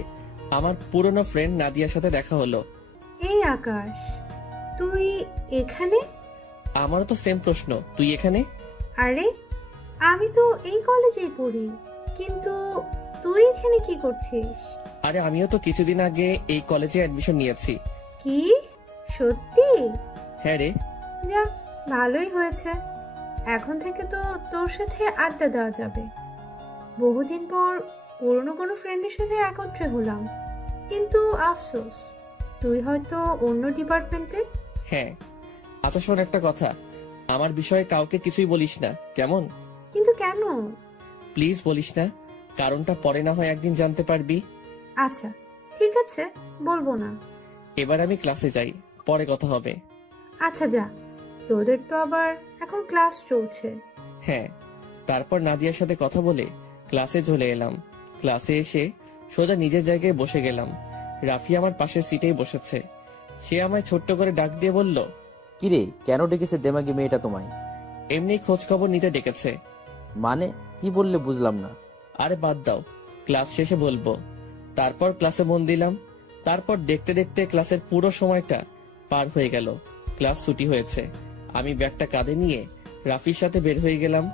আমার পুরনো ফ্রেন্ড নাদিয়ার সাথে দেখা হলো। এই আকাশ, তুই এখানে? আমারও তো সেম প্রশ্ন, তুই এখানে? আরে আমি তো এই কলেজেই পড়ি, কিন্তু তুই এখানে কি করছিস? আরে আমিও তো কিছুদিন আগে এই কলেজে অ্যাডমিশন নিয়েছি। কি সত্যি? হ্যাঁ রে। যা, ভালোই হয়েছে। এখন থেকে তো তোর সাথে আড্ডা দেওয়া যাবে। বহুদিন পর পুরনো কোনো ফ্রেন্ডের সাথে একত্রে হলাম, কিন্তু আফসোস তুই হয়তো অন্য ডিপার্টমেন্টের। হ্যাঁ। আচ্ছা শোন একটা কথা, আমার বিষয়ে কাউকে কিছুই বলিস না, কেমন? কিন্তু কেন? প্লিজ বলিস না, কারণটা পরে না হয় একদিন জানতে পারবি। আচ্ছা ঠিক আছে, বলবো না। এবার আমি ক্লাসে যাই, পরে কথা হবে। আচ্ছা যা, তোদের তো আবার এখন ক্লাস চলছে। হ্যাঁ। তারপর নাদিয়ার সাথে কথা বলে ক্লাসে চলে এলাম। ক্লাসে এসে সোজা নিজের জায়গায় বসে গেলাম। রাফি আমার পাশের সিটেই বসেছে। সে আমায় ছোট্ট করে ডাক দিয়ে বলল, কিরে, কেন ডেকেছে দেমাগি মেয়েটা তোমায়? এমনি খোঁজ খবর নিতে ডেকেছে। মানে কি বললে বুঝলাম না। আরে বাদ দাও, ক্লাস শেষে বলবো। তারপর ক্লাসে মন দিলাম। তারপর দেখতে দেখতে ক্লাসের পুরো সময়টা পার হয়ে গেল। ক্লাস ছুটি হয়েছে। আমি ব্যাগটা কাঁধে নিয়ে রাফির সাথে বের হয়ে গেলাম।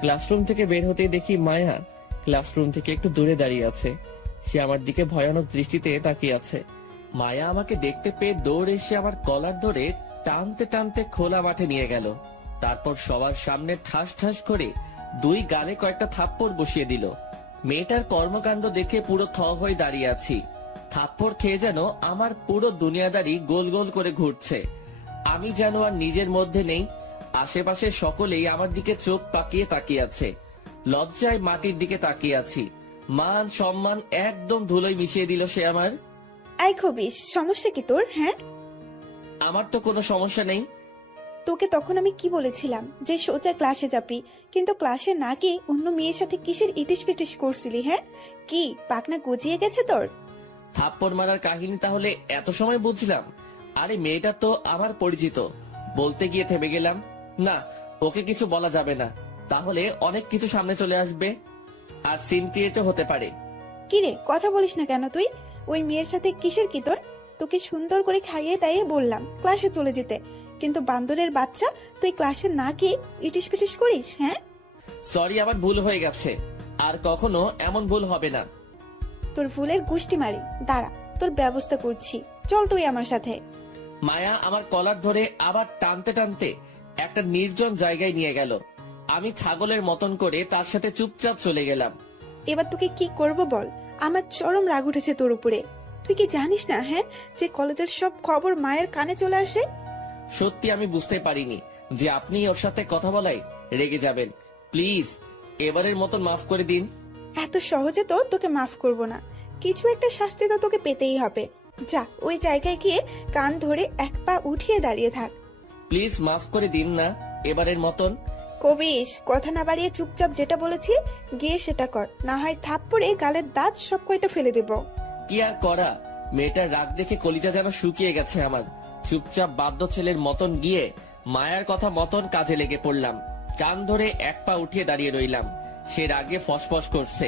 ক্লাসরুম থেকে বের হতেই দেখি মায়া ক্লাসরুম থেকে একটু দূরে দাঁড়িয়ে আছে। সে আমার দিকে ভয়ানক দৃষ্টিতে তাকিয়ে আছে। মায়া আমাকে দেখতে পেয়ে দৌড়ে এসে আমার কলার ধরে টানতে টানতে খোলা মাঠে নিয়ে গেল। তারপর সবার সামনে ঠাস ঠাস করে দুই গালে কয়েকটা থাপ্পড় বসিয়ে দিল। মেয়েটার কর্মকাণ্ড দেখে পুরো থ হয়ে দাঁড়িয়ে আছি। থাপ্পড় খেয়ে যেন আমার পুরো দুনিয়াদারি গোল গোল করে ঘুরছে। আমি যেন আর নিজের মধ্যে নেই। আশেপাশে সকলেই আমার দিকে চোখ পাকিয়ে তাকিয়ে আছে। লজ্জায় মাটির দিকে তাকিয়ে আছি। মান সম্মান একদম ধুলোয় মিশিয়ে দিল সে আমার। আই খবিস, সমস্যা কি তোর? হ্যাঁ, আমার তো কোনো সমস্যা নেই। তোকে তখন আমি কি বলেছিলাম যে সোজা ক্লাসে যাবি, কিন্তু ক্লাসে না গিয়ে অন্য মেয়ের সাথে কিসের ইটিস পিটিস করছিলি? হ্যাঁ, কি পাকনা গজিয়ে গেছে তোর? থাপ্পড় মারার কাহিনী তাহলে এত সময় বুঝলাম। আরে মেয়েটা তো আমার পরিচিত, বলতে গিয়ে থেমে গেলাম। না, ওকে কিছু বলা যাবে না, তাহলে অনেক কিছু সামনে চলে আসবে আর সিন ক্রিয়েটও হতে পারে। কি রে, কথা বলিস না কেন তুই? ওই মেয়ের সাথে কিসের কি তোর? তোকে সুন্দর করে খাইয়ে দাইয়ে বললাম ক্লাসে চলে যেতে, কিন্তু বান্দরের বাচ্চা তুই ক্লাসে না গিয়ে ইটিস পিটিস করিস। হ্যাঁ, সরি, আমার ভুল হয়ে গেছে, আর কখনো এমন ভুল হবে না। তোর ভুলের গুষ্টি মারি, দাঁড়া তোর ব্যবস্থা করছি, চল তুই আমার সাথে। মায়া আমার কলার ধরে আবার টানতে টানতে একটা নির্জন জায়গায় নিয়ে গেল। আমি ছাগলের মতন করে তার সাথে চুপচাপ চলে গেলাম। এবার তোকে কি করব বল, আমার চরম রাগ উঠেছে তোর উপরে। তুই কি জানিস না হ্যাঁ, যে কলেজের সব খবর মায়ের কানে চলে আসে। সত্যি আমি বুঝতে পারিনি যে আপনি ওর সাথে কথা বলাই রেগে যাবেন। প্লিজ এবারের মতন মাফ করে দিন। এত সহজে তো তোকে মাফ করব না, কিছু একটা শাস্তি তো তোকে পেতেই হবে। যা ওই জায়গায় গিয়ে কান ধরে এক পা উঠিয়ে দাঁড়িয়ে থাক। প্লিজ মাফ করে দিন না এবারের মতন। কবিস, কথা না বাড়িয়ে চুপচাপ যেটা বলেছি গিয়ে সেটা কর, না হয় থাপ্পড়ে গালের দাঁত সব কয়টা ফেলে দেব। কি আর করা, মেয়েটার রাগ দেখে কলিজা যেন শুকিয়ে গেছে আমার। চুপচাপ বাধ্য ছেলের মতন গিয়ে মায়ার কথা মতন কাজে লেগে পড়লাম। কান ধরে এক পা উঠিয়ে দাঁড়িয়ে রইলাম। সে রাগে ফসফস করছে,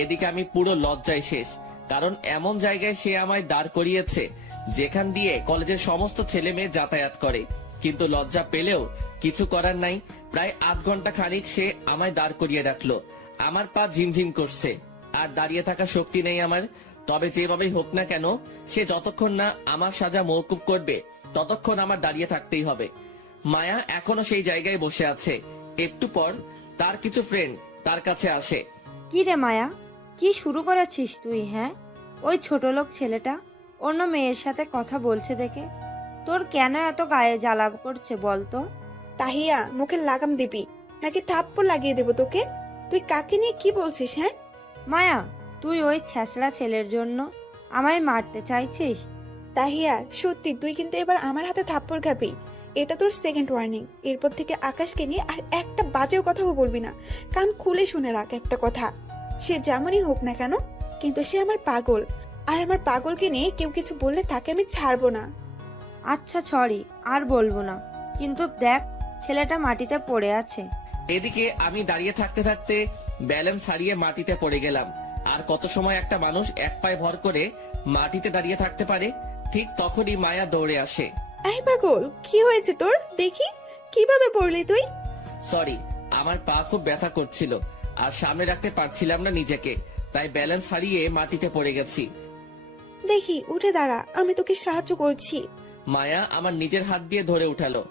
এদিকে আমি পুরো লজ্জায় শেষ, কারণ এমন জায়গায় সে আমায় দাঁড় করিয়েছে যেখান দিয়ে কলেজের সমস্ত ছেলে মেয়ে যাতায়াত করে। কিন্তু লজ্জা পেলেও কিছু করার নাই। প্রায় আধ ঘন্টা খানিক সে আমায় দাঁড় করিয়ে রাখলো। আমার পা ঝিমঝিম করছে, আর দাঁড়িয়ে থাকার শক্তি নেই আমার। তবে যেভাবেই হোক না কেন, সে যতক্ষণ না আমার সাজা মওকুফ করবে ততক্ষণ আমার দাঁড়িয়ে থাকতেই হবে। মায়া এখনো সেই জায়গায় বসে আছে। একটু পর তার কিছু ফ্রেন্ড তার কাছে আসে। কি রে মায়া, কি শুরু করেছিস তুই? হ্যাঁ, ওই ছোট লোক ছেলেটা অন্য মেয়ের সাথে কথা বলছে দেখে তোর কেন এত গায়ে জ্বালা করছে বলতো? তাহিয়া, মুখে লাগাম দিবি নাকি থাপ্পড় লাগিয়ে দেবো তোকে? তুই কাকে নিয়ে কি বলছিস? হ্যাঁ মায়া, তুই ওই ছ্যাঁচড়া ছেলের জন্য আমায় মারতে চাইছিস? তাহিয়া, সত্যি তুই কিন্তু এবার আমার হাতে থাপ্পড় খাবি। এটা তোর সেকেন্ড ওয়ার্নিং। এরপর থেকে আকাশকে নিয়ে আর একটা বাজেও কথাও বলবি না। কান খুলে শুনে রাখ একটা কথা, সে যেমনই হোক না কেন, কিন্তু সে আমার পাগল, আর আমার পাগলকে নিয়ে কেউ কিছু বললে তাকে আমি ছাড়বো না। আচ্ছা সরি, আর বলবো না, কিন্তু দেখ ছেলেটা মাটিতে পড়ে আছে। এদিকে আমি দাঁড়িয়ে থাকতে থাকতে ব্যালেন্স হারিয়ে মাটিতে পড়ে গেলাম। আর কত সময় একটা মানুষ এক পায়ে ভর করে মাটিতে দাঁড়িয়ে থাকতে পারে? ঠিক তখনই মায়া দৌড়ে আসে। এই পাগল, কি হয়েছে তোর? দেখি কিভাবে পড়লি তুই। সরি, আমার পা খুব ব্যথা করছিল আর সামনে রাখতে পারছিলাম না নিজেকে, তাই ব্যালেন্স হারিয়ে মাটিতে পড়ে গেছি। দেখি উঠে দাঁড়া, আমি তোকে সাহায্য করছি। মায়া আমার নিজের হাত দিয়ে ধরে উঠালো,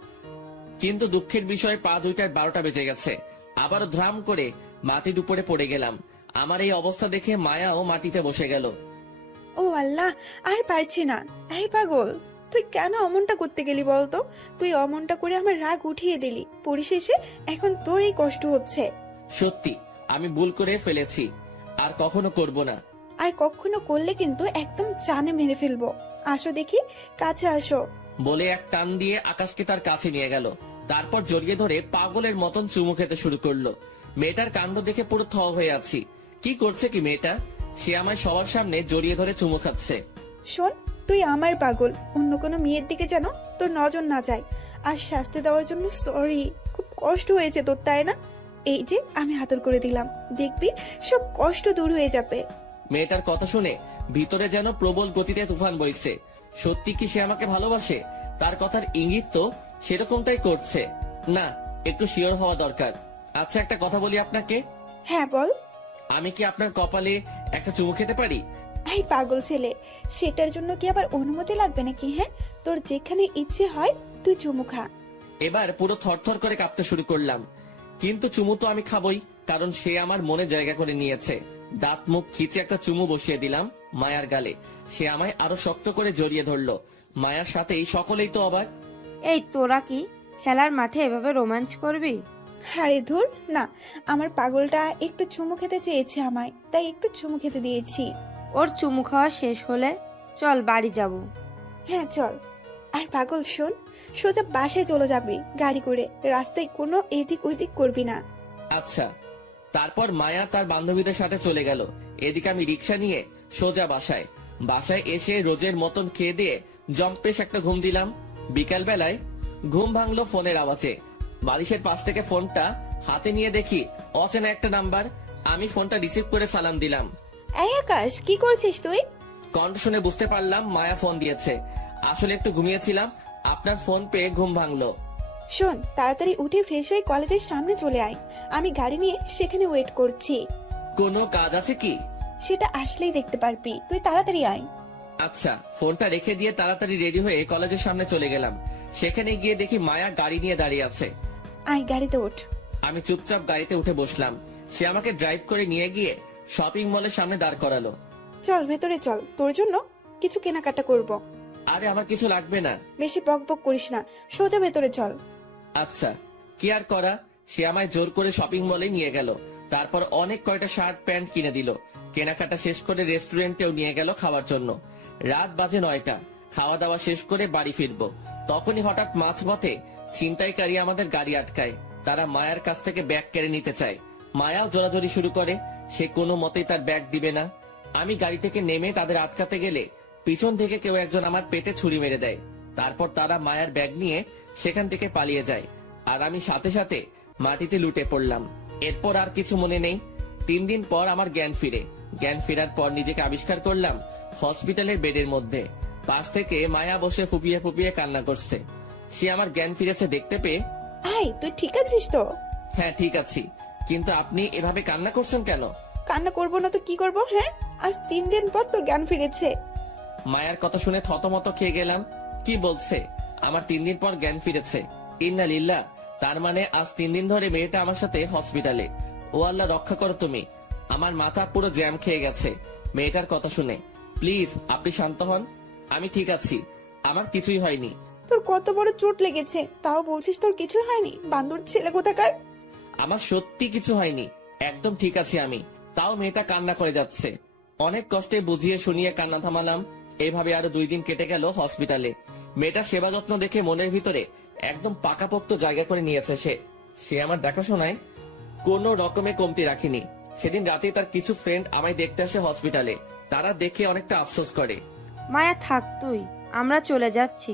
কিন্তু দুঃখের বিষয় পা দুইটার 12টা বেজে গেছে। আবারও ধ্রাম করে মাটির উপরে পড়ে গেলাম। আমার এই অবস্থা দেখে মায়াও মাটিতে বসে গেল। ও আল্লাহ, আর পারছি না। এই পাগল, তুই কেন অমনটা করতে গেলি বলতো? তুই অমনটা করে আমার রাগ উঠিয়ে দিলি, পরিশেষে এখন তোর এই কষ্ট হচ্ছে। সত্যি আমি ভুল করে ফেলেছি, আর কখনো করব না। আর কখনো করলে কিন্তু একদম জানে মেরে ফেলবো। আসো দেখি, কাছে আসো। বলে এক টান দিয়ে আকাশকে তার কাছে নিয়ে গেল। তারপর জড়িয়ে ধরে পাগলের মতন চুমু খেতে শুরু করলো। মেয়েটার কাণ্ড দেখে পুরো থ হয়ে আছি। কি করছে কি মেয়েটা? সে আমায় সবার সামনে জড়িয়ে ধরে চুমু খাচ্ছে। শোন, তুই আমার পাগল, অন্য কোনো মেয়ের দিকে যেন তোর নজর না যায়। আর শাস্তি দেওয়ার জন্য সরি, খুব কষ্ট হয়েছে তোর, তাই না? এই যে আমি হাতল করে দিলাম, দেখবি সব কষ্ট দূর হয়ে যাবে। মেয়েটার কথা শুনে ভিতরে যেন প্রবল গতিতে তুফান বইছে। সত্যি কি সে আমাকে ভালোবাসে? তার কথার ইঙ্গিত তো সেরকমটাই করছে। না, একটু শিওর হওয়া দরকার। আচ্ছা, একটা কথা বলি আপনাকে। হ্যাঁ বল। আমি কি আপনার কপালে একটা চুমু খেতে পারি? এই পাগল ছেলে, সেটার জন্য কি আবার অনুমতি লাগবে নাকি? হ্যাঁ, তোর যেখানে ইচ্ছে হয় তুই চুমু খা। এবার পুরো থরথর করে কাঁপতে শুরু করলাম। কিন্তু চুমু তো আমি খাবই, কারণ সে আমার মনে জায়গা করে নিয়েছে। দাঁত মুখ খিচে একটা চুমু বসিয়ে দিলাম মায়ার গালে। সে আমায় আরো শক্ত করে জড়িয়ে ধরলো। মায়ার সাথেই সকলেই তো অবাক। এই তোরা কি খেলার মাঠে এভাবে রোমাঞ্চ করবি? আরে ধুর না, আমার পাগলটা একটু চুমু খেতে চেয়েছে আমায়, তাই একটু চুমু খেতে দিয়েছি। ওর চুমু খাওয়া শেষ হলে চল বাড়ি যাব। হ্যাঁ চল। আর পাগল শোন, সোজা বাসায় চলে যাবি গাড়ি করে, রাস্তায় কোনো এদিক ওইদিক করবি না। আচ্ছা। তারপর মায়া তার বান্ধবীদের সাথে চলে গেল। এদিকে আমি রিক্সা নিয়ে সোজা বাসায়। বাসায় এসে রোজের মতন খেয়ে দিয়ে জম্পেশ একটা ঘুম দিলাম। বিকাল বেলায় ঘুম ভাঙলো ফোনের আওয়াজে। বালিশের পাশ থেকে ফোনটা হাতে নিয়ে দেখি অচেনা একটা নাম্বার। আমি ফোনটা রিসিভ করে সালাম দিলাম। এই আকাশ, কি করছিস তুই? কণ্ঠ শুনে বুঝতে পারলাম মায়া ফোন দিয়েছে। আসলে একটু ঘুমিয়েছিলাম, আপনার ফোন পেয়ে ঘুম ভাঙলো। শোন, তাড়াতাড়ি উঠে ফ্রেশ হয়ে কলেজের সামনে চলে আয়। আমি গাড়ি নিয়ে সেখানে ওয়েট করছি। কোনো কাজ আছে কি? সেটা আসলেই দেখতে পারবি, তুই তাড়াতাড়ি আয়। আচ্ছা, ফোনটা রেখে দিয়ে তাড়াতাড়ি রেডি হয়ে কলেজের সামনে চলে গেলাম। সেখানে গিয়ে দেখি মায়া গাড়ি নিয়ে দাঁড়িয়ে আছে। আয়, গাড়িতে ওঠ। আমি চুপচাপ গাড়িতে উঠে বসলাম। সে আমাকে ড্রাইভ করে নিয়ে গিয়ে শপিং মলের সামনে দাঁড় করালো। চল ভেতরে চল, তোর জন্য কিছু কেনাকাটা করব। আরে আমার কিছু লাগবে না। বেশি বক বক করিস না, সোজা ভেতরে চল। আচ্ছা, কি আর করা। সে আমায় জোর করে শপিং মলে নিয়ে গেল। তারপর অনেক কয়টা শার্ট প্যান্ট কিনে দিল। কেনাকাটা শেষ করে রেস্টুরেন্টেও নিয়ে গেল খাওয়ার জন্য। রাত বাজে 9টা। খাওয়া দাওয়া শেষ করে বাড়ি ফিরবো, তখনই হঠাৎ মাঝপথে ছিনতাইকারী আমাদের গাড়ি আটকায়। তারা মায়ার কাছ থেকে ব্যাগ কেড়ে নিতে চায়। মায়াও জোরাজোরি শুরু করে। সে কোনো মতেই তার ব্যাগ দিবে না। আমি গাড়ি থেকে নেমে তাদের আটকাতে গেলে পিছন থেকে কেউ একজন আমার পেটে ছুরি মেরে দেয়। তারপর তারা মায়ার ব্যাগ নিয়ে সেখান থেকে পালিয়ে যায়, আর আমি সাথে সাথে মাটিতে লুটে পড়লাম। এরপর আর কিছু মনে নেই। 3 দিন পর আমার জ্ঞান ফিরে। জ্ঞান ফেরার পর নিজেকে আবিষ্কার করলাম হসপিটালের বেডের মধ্যে। পাশ থেকে মায়া বসে ফুপিয়ে ফুপিয়ে কান্না করছে। সে আমার জ্ঞান ফিরেছে দেখতে পেয়ে, আয়, তুই ঠিক আছিস তো? হ্যাঁ ঠিক আছি, কিন্তু আপনি এভাবে কান্না করছেন কেন? কান্না করবো না তো কি করবো? হ্যাঁ, আজ 3 দিন পর তোর জ্ঞান ফিরেছে। মায়ার কথা শুনে থতমত খেয়ে গেলাম। কি বলছে? আমার 3 দিন পর জ্ঞান ফিরেছে? ইন্না লিল্লাহ। তার মানে আজ 3 দিন ধরে মেয়েটা আমার সাথে হসপিটালে। ও আল্লাহ, রক্ষা করো তুমি। আমার মাথা পুরো জ্যাম খেয়ে গেছে মেয়েটার কথা শুনে। প্লিজ আপনি শান্ত হন। আমি ঠিক আছি, আমার কিছুই হয়নি। তোর কত বড় চোট লেগেছে, তাও বলছিস তোর কিছু হয়নি? বান্দর ছেলে কোথাকার। আমার সত্যি কিছু হয়নি, একদম ঠিক আছি আমি। তাও মেয়েটা কান্না করে যাচ্ছে। অনেক কষ্টে বুঝিয়ে শুনিয়ে কান্না থামালাম। এইভাবে আরো 2 দিন কেটে গেল হসপিটালে। মেয়েটার সেবা যত্ন দেখে মনের ভিতরে একদম পাকাপোক্ত জায়গা করে নিয়েছে সে আমার দেখাশোনায় কোনো রকমে কমতি রাখিনি। সেদিন রাতে তার কিছু ফ্রেন্ড আমায় দেখতে আসে হসপিটালে। তারা দেখে অনেকটা আফসোস করে। মায়া থাক তুই, আমরা চলে যাচ্ছি,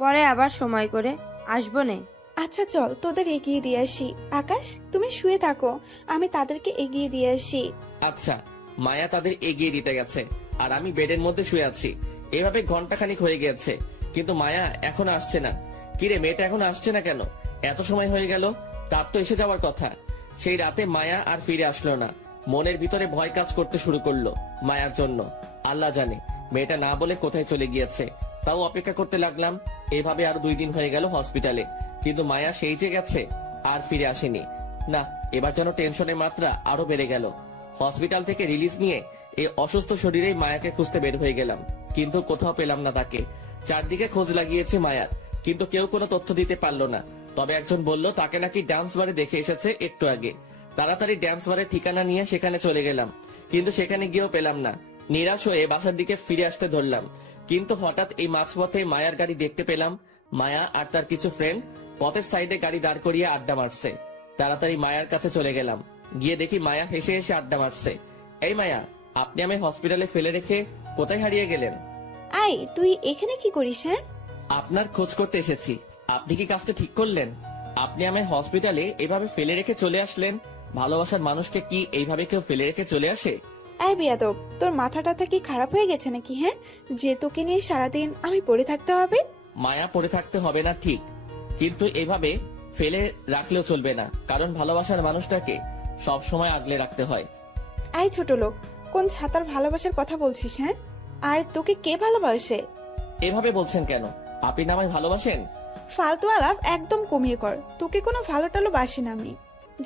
পরে আবার সময় করে আসবো নে। আচ্ছা চল, তোদের এগিয়ে দিয়ে আসি। আকাশ, তুমি শুয়ে থাকো, আমি তাদেরকে এগিয়ে দিয়ে আসি। আচ্ছা। মায়া তাদের এগিয়ে দিতে গেছে, আর আমি বেডের মধ্যে শুয়ে আছি। এভাবে ঘন্টাখানিক হয়ে গেছে, কিন্তু মায়া এখনো আসছে না। কিরে, মেয়েটা এখনো আসছে না কেন? এত সময় হয়ে গেল, তার তো এসে যাওয়ার কথা। সেই রাতে মায়া আর ফিরে আসলো না। মনের ভিতরে ভয় কাজ করতে শুরু করলো মায়ার জন্য। আল্লাহ জানে মেয়েটা না বলে কোথায় চলে গিয়েছে। তাও অপেক্ষা করতে লাগলাম। এভাবে আরো 2 দিন হয়ে গেল হসপিটালে, কিন্তু মায়া সেই যে গেছে আর ফিরে আসেনি। না, এবার যেন টেনশনের মাত্রা আরো বেড়ে গেল। হসপিটাল থেকে রিলিজ নিয়ে এই অসুস্থ শরীরেই মায়াকে খুঁজতে বের হয়ে গেলাম, কিন্তু কোথাও পেলাম না তাকে। চারদিকে খোঁজ লাগিয়েছে মায়ার, কিন্তু কেউ কোনো তথ্য দিতে পারলো না। তবে একজন বলল তাকে নাকি ডান্স বারে দেখে এসেছে একটু আগে। তাড়াতাড়ি ডান্স বারের ঠিকানা নিয়ে সেখানে চলে গেলাম, কিন্তু সেখানে গিয়েও পেলাম না। নিরাশ হয়ে বাসার দিকে ফিরে আসতে ধরলাম, কিন্তু হঠাৎ এই মাঝপথে মায়ার গাড়ি দেখতে পেলাম। মায়া আর তার কিছু ফ্রেন্ড পথের সাইডে গাড়ি দাঁড় করিয়ে আড্ডা মারছে। তাড়াতাড়ি মায়ার কাছে চলে গেলাম। গিয়ে দেখি মায়া হেসে হেসে আড্ডা মারছে। এই মায়া, আপনি আমায় হসপিটালে ফেলে রেখে কোথায় হারিয়ে গেলেন? আয়, তুই এখানে কি করিস? হ্যাঁ, আপনার খোঁজ করতে এসেছি। আপনি কি কাজটা ঠিক করলেন? আপনি আমায় হসপিটালে এভাবে ফেলে রেখে চলে আসলেন। ভালোবাসার মানুষকে কি এইভাবে কেউ ফেলে রেখে চলে আসে? আয় বেয়াদব, তোর মাথাটা কি খারাপ হয়ে গেছে নাকি? হ্যাঁ, যে তোকে নিয়ে সারাদিন আমি পড়ে থাকতে হবে? মায়া পড়ে থাকতে হবে না ঠিক, কিন্তু এভাবে ফেলে রাখলেও চলবে না, কারণ ভালোবাসার মানুষটাকে সব সময় আগলে রাখতে হয়। আয় ছোট লোক, কোন ছাতার ভালোবাসার কথা বলছিস? হ্যাঁ, আর তোকে কে ভালোবাসে? এভাবে বলছেন কেন? আপনি না আমায় ভালোবাসেন? ফালতু আলাপ একদম কমিয়ে কর। তোকে কোনো ভালো টালো বাসি না আমি।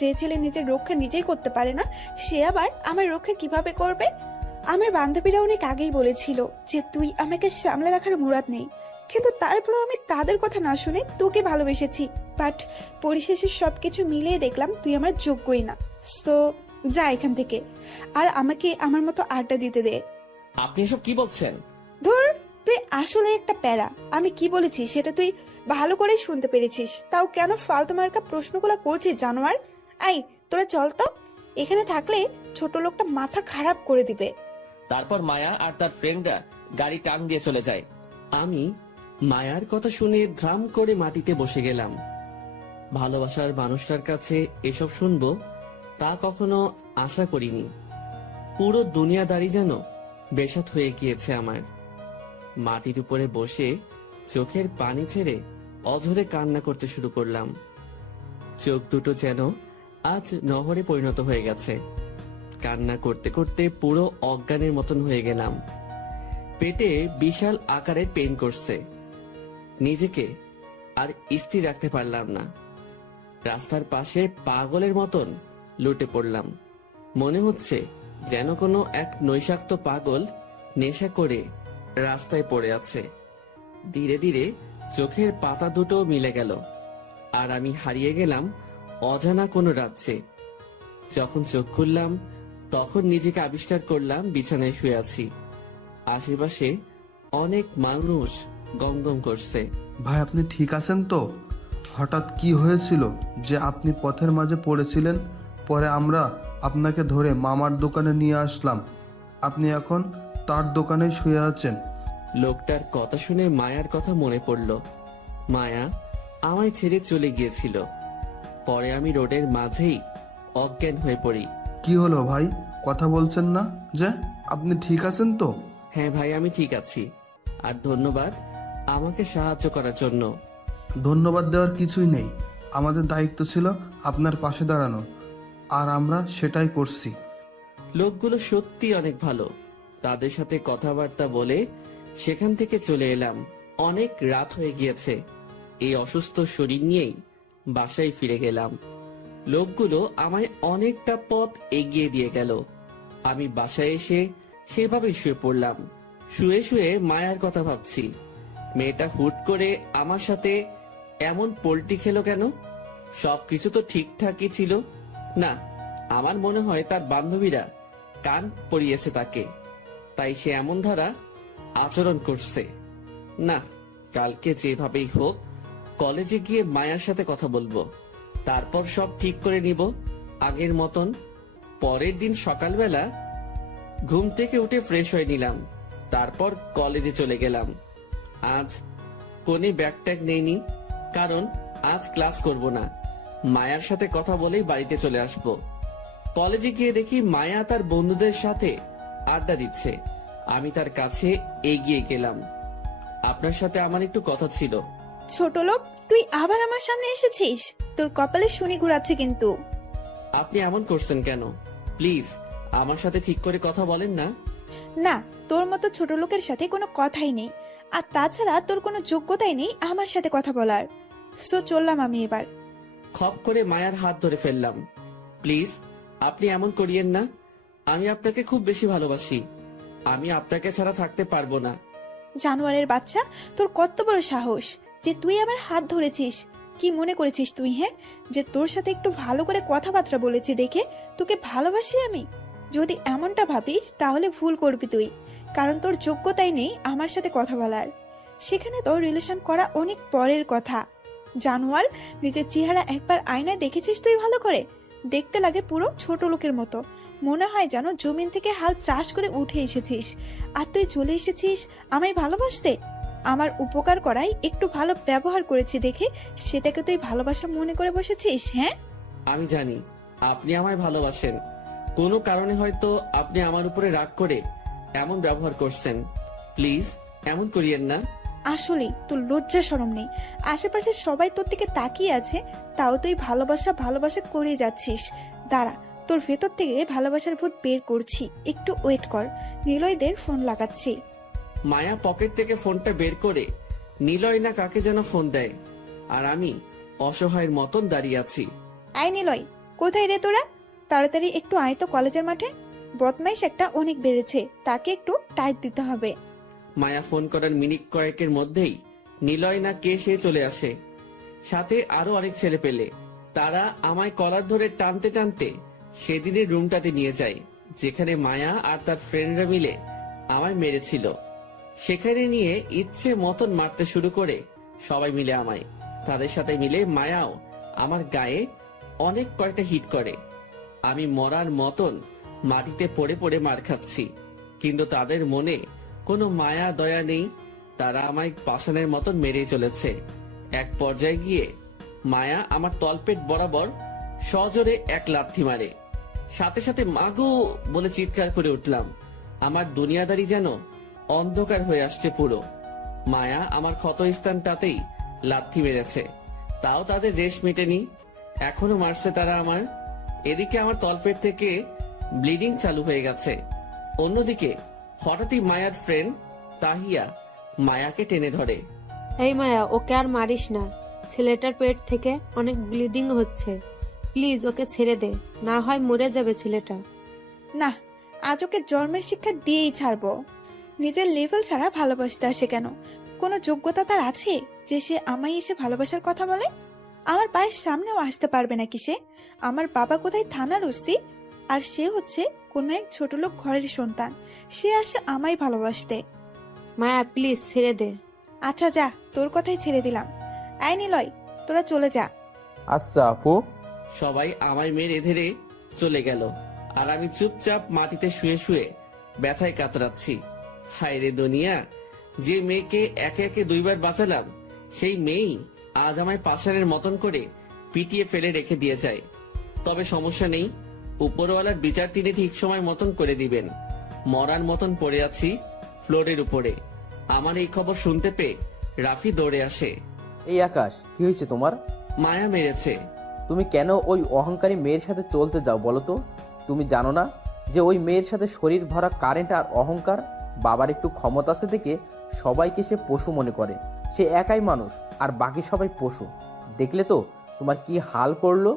যে ছেলে নিজের রক্ষা নিজেই করতে পারে না, সে আবার আমার রক্ষা কিভাবে করবে? আমার বান্ধবীরা অনেক আগেই বলেছিল যে তুই আমাকে সামলে রাখার মুরাদ নেই, কিন্তু তারপর আমি তাদের কথা না শুনে তোকে ভালোবেসেছি। বাট পরিশেষে সবকিছু মিলিয়ে দেখলাম তুই আমার যোগ্যই না। সো যা এখান থেকে, আর আমাকে আমার মতো আড্ডা দিতে দে। আপনি এসব কি বলছেন? ধুর, তুই আসলে একটা প্যারা। আমি কি বলেছি সেটা তুই ভালো করেই শুনতে পেরেছিস, তাও কেন ফালতু মার্কা প্রশ্নগুলো করছিস জানোয়ার? আই, তোরা চল তো, এখানে থাকলে ছোট লোকটা মাথা খারাপ করে দিবে। তারপর মায়া আর তার ফ্রেন্ডরা গাড়ি টান দিয়ে চলে যায়। আমি মায়ার কথা শুনে ধ্রাম করে মাটিতে বসে গেলাম। ভালোবাসার মানুষটার কাছে এসব শুনবো তা কখনো আশা করিনি। পুরো দুনিয়াদারি যেন বেসাত হয়ে গিয়েছে আমার। মাটির উপরে বসে চোখের পানি ছেড়ে অঝরে কান্না করতে শুরু করলাম। চোখ দুটো যেন আজ নহরে পরিণত হয়ে গেছে। কান্না করতে করতে পুরো অজ্ঞানের মতন হয়ে গেলাম। পেটে বিশাল আকারের পেইন করছে, নিজেকে আর স্থির রাখতে পারলাম না। রাস্তার পাশে পাগলের মতন লুটে পড়লাম। মনে হচ্ছে যেন কোনো এক নৈশাক্ত পাগল নেশা করে রাস্তায় পড়ে আছে। ধীরে ধীরে চোখের পাতা দুটো মিলে গেল, আর আমি হারিয়ে গেলাম অজানা কোনো রাজ্যে। যখন চোখ খুললাম তখন নিজেকে আবিষ্কার করলাম বিছানায় শুয়ে আছি। আশেপাশে অনেক মানুষ গমগম করছে। ভাই, আপনি ঠিক আছেন তো? হঠাৎ কি হয়েছিল যে আপনি পথের মাঝে পড়েছিলেন? পরে আমরা আপনাকে ধরে মামার দোকানে নিয়ে আসলাম। আপনি এখন তার দোকানে শুয়ে আছেন। লোকটার কথা শুনে মায়ার কথা মনে পড়ল। মায়া আমায় ছেড়ে চলে গিয়েছিল। পরে আমি রোডের মাঝেই অজ্ঞান হয়ে পড়ি। কি হলো ভাই, কথা বলছেন না যে? আপনি ঠিক আছেন তো? হ্যাঁ ভাই, আমি ঠিক আছি। আর ধন্যবাদ আমাকে সাহায্য করার জন্য। ধন্যবাদ দেওয়ার কিছুই নেই। আমাদের দায়িত্ব ছিল আপনার পাশে দাঁড়ানো, আর আমরা সেটাই করছি। লোকগুলো সত্যি অনেক ভালো। তাদের সাথে কথাবার্তা বলে সেখান থেকে চলে এলাম। অনেক রাত হয়ে গিয়েছে। এই অসুস্থ শরীর নিয়েই বাসায় ফিরে গেলাম। লোকগুলো আমায় অনেকটা পথ এগিয়ে দিয়ে গেল। আমি বাসায় এসে সেভাবে শুয়ে পড়লাম। শুয়ে শুয়ে মায়ার কথা ভাবছি। মেয়েটা হুট করে আমার সাথে এমন পোল্টি খেলো কেন? সবকিছু তো ঠিকঠাকই ছিল না। আমার মনে হয় তার বান্ধবীরা কান পরিয়েছে তাকে, তাই সে এমন ধারা আচরণ করছে। না, কালকে যেভাবেই হোক কলেজে গিয়ে মায়ার সাথে কথা বলবো, তারপর সব ঠিক করে নিব আগের মতন। পরের দিন সকালবেলা ঘুম থেকে উঠে ফ্রেশ হয়ে নিলাম, তারপর কলেজে চলে গেলাম। আজ কোনে ব্যাগ ট্যাগ নেইনি, কারণ আজ ক্লাস করব না। মায়ার সাথে কথা বলেই বাড়িতে চলে আসব। কলেজে গিয়ে দেখি মায়া তার বন্ধুদের সাথে আড্ডা দিচ্ছে। আমি তার কাছে এগিয়ে গেলাম। আপনার সাথে আমার একটু কথা ছিল। ছোট লোক, তুই আবার আমার সামনে এসেছিস? তোর কপালে শনি ঘুরাচ্ছে কিন্তু। আপনি এমন করছেন কেন? প্লিজ আমার সাথে ঠিক করে কথা বলেন না। না, তোর মতো ছোট লোকের সাথে কোনো কথাই নেই, আর তাছাড়া তোর কোনো যোগ্যতাই নেই আমার সাথে কথা বলার। সো চললাম আমি এবার। খপ করে মায়ার হাত ধরে ফেললাম। প্লিজ আপনি এমন করিয়েন না। আমি আপনাকে খুব বেশি ভালোবাসি। আমি আপনাকে ছাড়া থাকতে পারবো না। জানোয়ারের বাচ্চা, তোর কত বড় সাহস যে তুই আমার হাত ধরেছিস! কি মনে করেছিস তুই, হ্যাঁ, যে তোর সাথে একটু ভালো করে কথাবার্তা বলেছি দেখে তোকে ভালোবাসি আমি? যদি এমনটা ভাবিস তাহলে ভুল করবি তুই, কারণ তোর যোগ্যতাই নেই আমার সাথে কথা বলার। সেখানে তোর রিলেশন করা অনেক পরের কথা। জানোয়ার, নিজের চেহারা একবার আয়নায় দেখেছিস তুই ভালো করে? দেখতে লাগে পুরো ছোট লোকের মতো। মনে হয় যেন জমিন থেকে হাল চাষ করে উঠে এসেছিস, আর তুই চলে এসেছিস আমায় ভালোবাসতে। আমার উপকার করাই একটু ভালো ব্যবহার করেছি দেখে সেটাকে তুই ভালোবাসা মনে করে বসেছিস, হ্যাঁ? আমি জানি আপনি আমায় ভালোবাসেন। কোনো কারণে হয়তো আপনি আমার উপরে রাগ করে এমন ব্যবহার করছেন। প্লিজ এমন করিয়েন না। আসলেই তোর লজ্জা শরম নেই। আশেপাশে সবাই তোর দিকে তাকিয়ে আছে, তাও তুই ভালোবাসা ভালোবাসা করে যাচ্ছিস। দাঁড়া, তোর ভেতর থেকে ভালোবাসার ভূত বের করছি, একটু ওয়েট কর। নিলয়দের ফোন লাগাচ্ছি। মায়া পকেট থেকে ফোনটা বের করে নিলয় না কাকে যেন ফোন দেয়, আর আমি অসহায়ের মতন দাঁড়িয়ে আছি। আয় নিলয়, কোথায় রে তোরা? তাড়াতাড়ি একটু আয় তো কলেজের মাঠে। বদমাইশ একটা অনেক বেড়েছে, তাকে একটু টাইট দিতে হবে। মায়া ফোন করার মিনিট কয়েকের মধ্যেই নিলয় না কে সে চলে আসে, সাথে আরো অনেক ছেলে পেলে। তারা আমায় কলার ধরে টানতে টানতে সেদিনের রুমটাতে নিয়ে যায়, যেখানে মায়া আর তার ফ্রেন্ডরা মিলে আমায় মেরেছিল। সেখানে নিয়ে ইচ্ছে মতন মারতে শুরু করে সবাই মিলে আমায়। তাদের সাথে মিলে মায়াও আমার গায়ে অনেক কয়টা হিট করে। আমি মরার মতন মাটিতে পড়ে পড়ে মার খাচ্ছি, কিন্তু তাদের মনে কোনো মায়া দয়া নেই। তারা আমায় পাষাণের মতন মেরেই চলেছে। এক পর্যায়ে গিয়ে মায়া আমার তলপেট বরাবর সজোরে এক লাথি মারে। সাথে সাথে মাগো বলে চিৎকার করে উঠলাম। আমার দুনিয়াদারি যেন অন্ধকার হয়ে আসছে পুরো। মায়া আমার ক্ষতস্থানটাতেই লাথি মেরেছে, তাও তাদের রেশ মেটেনি, এখনো মারছে তারা আমার। এদিকে আমার তলপেট থেকে ব্লিডিং চালু হয়ে গেছে। অন্যদিকে হঠাৎই মায়ার ফ্রেন্ড তাহিয়া মায়াকে টেনে ধরে। এই মায়া, ওকে আর মারিস না, ছেলেটার পেট থেকে অনেক ব্লিডিং হচ্ছে, প্লিজ ওকে ছেড়ে দে, না হয় মরে যাবে ছেলেটা। না, আজ ওকে জন্মের শিক্ষা দিয়েই ছাড়বো। নিজের লেভেল ছাড়া ভালোবাসতে আসে কেন? কোনো যোগ্যতা তার আছে যে সে আমায় এসে ভালোবাসার কথা বলে? আমার পায়ের সামনেও আসতে পারবে নাকি সে? আমার বাবা কোথায় থানার ওসি, আর সে হচ্ছে কোনো এক ছোট লোক ঘরের সন্তান। সে আসে আমায় ভালোবাসতে। মায়া প্লিজ ছেড়ে দে। আচ্ছা যা, তোর কথাই ছেড়ে দিলাম। আই নিলয়, তোরা চলে যা। আচ্ছা আপু। সবাই আমায় মেরে ধরে চলে গেল, আর আমি চুপচাপ মাটিতে শুয়ে শুয়ে ব্যথায় কাতরাচ্ছি। হায় রে দুনিয়া, যে মেয়েকে একে একে দুইবার বাঁচালাম, সেই মেয়েই আজ আমায় পাষাণের মতন করে পিটিয়ে ফেলে রেখে দিয়ে যায়। তবে সমস্যা নেই, উপরওয়ালার বিচার তিনি ঠিক সময় মতন করে দিবেন। মরার মতন পড়ে আছি ফ্লোরের উপরে। আমার এই খবর শুনতে পেয়ে রাফি দৌড়ে আসে। এই আকাশ, কি হয়েছে তোমার? মায়া মেরেছে। তুমি কেন ওই অহংকারী মেয়ের সাথে চলতে যাও বলো তো? তুমি জানো না যে ওই মেয়ের সাথে শরীর ভরা কারেন্ট আর অহংকার? বাবার একটু ক্ষমতা আছে দেখে সবাইকে সে পশু মনে করে। সে একাই মানুষ আর বাকি সবাই পশু। দেখলে তো তোমার কি হাল করলো।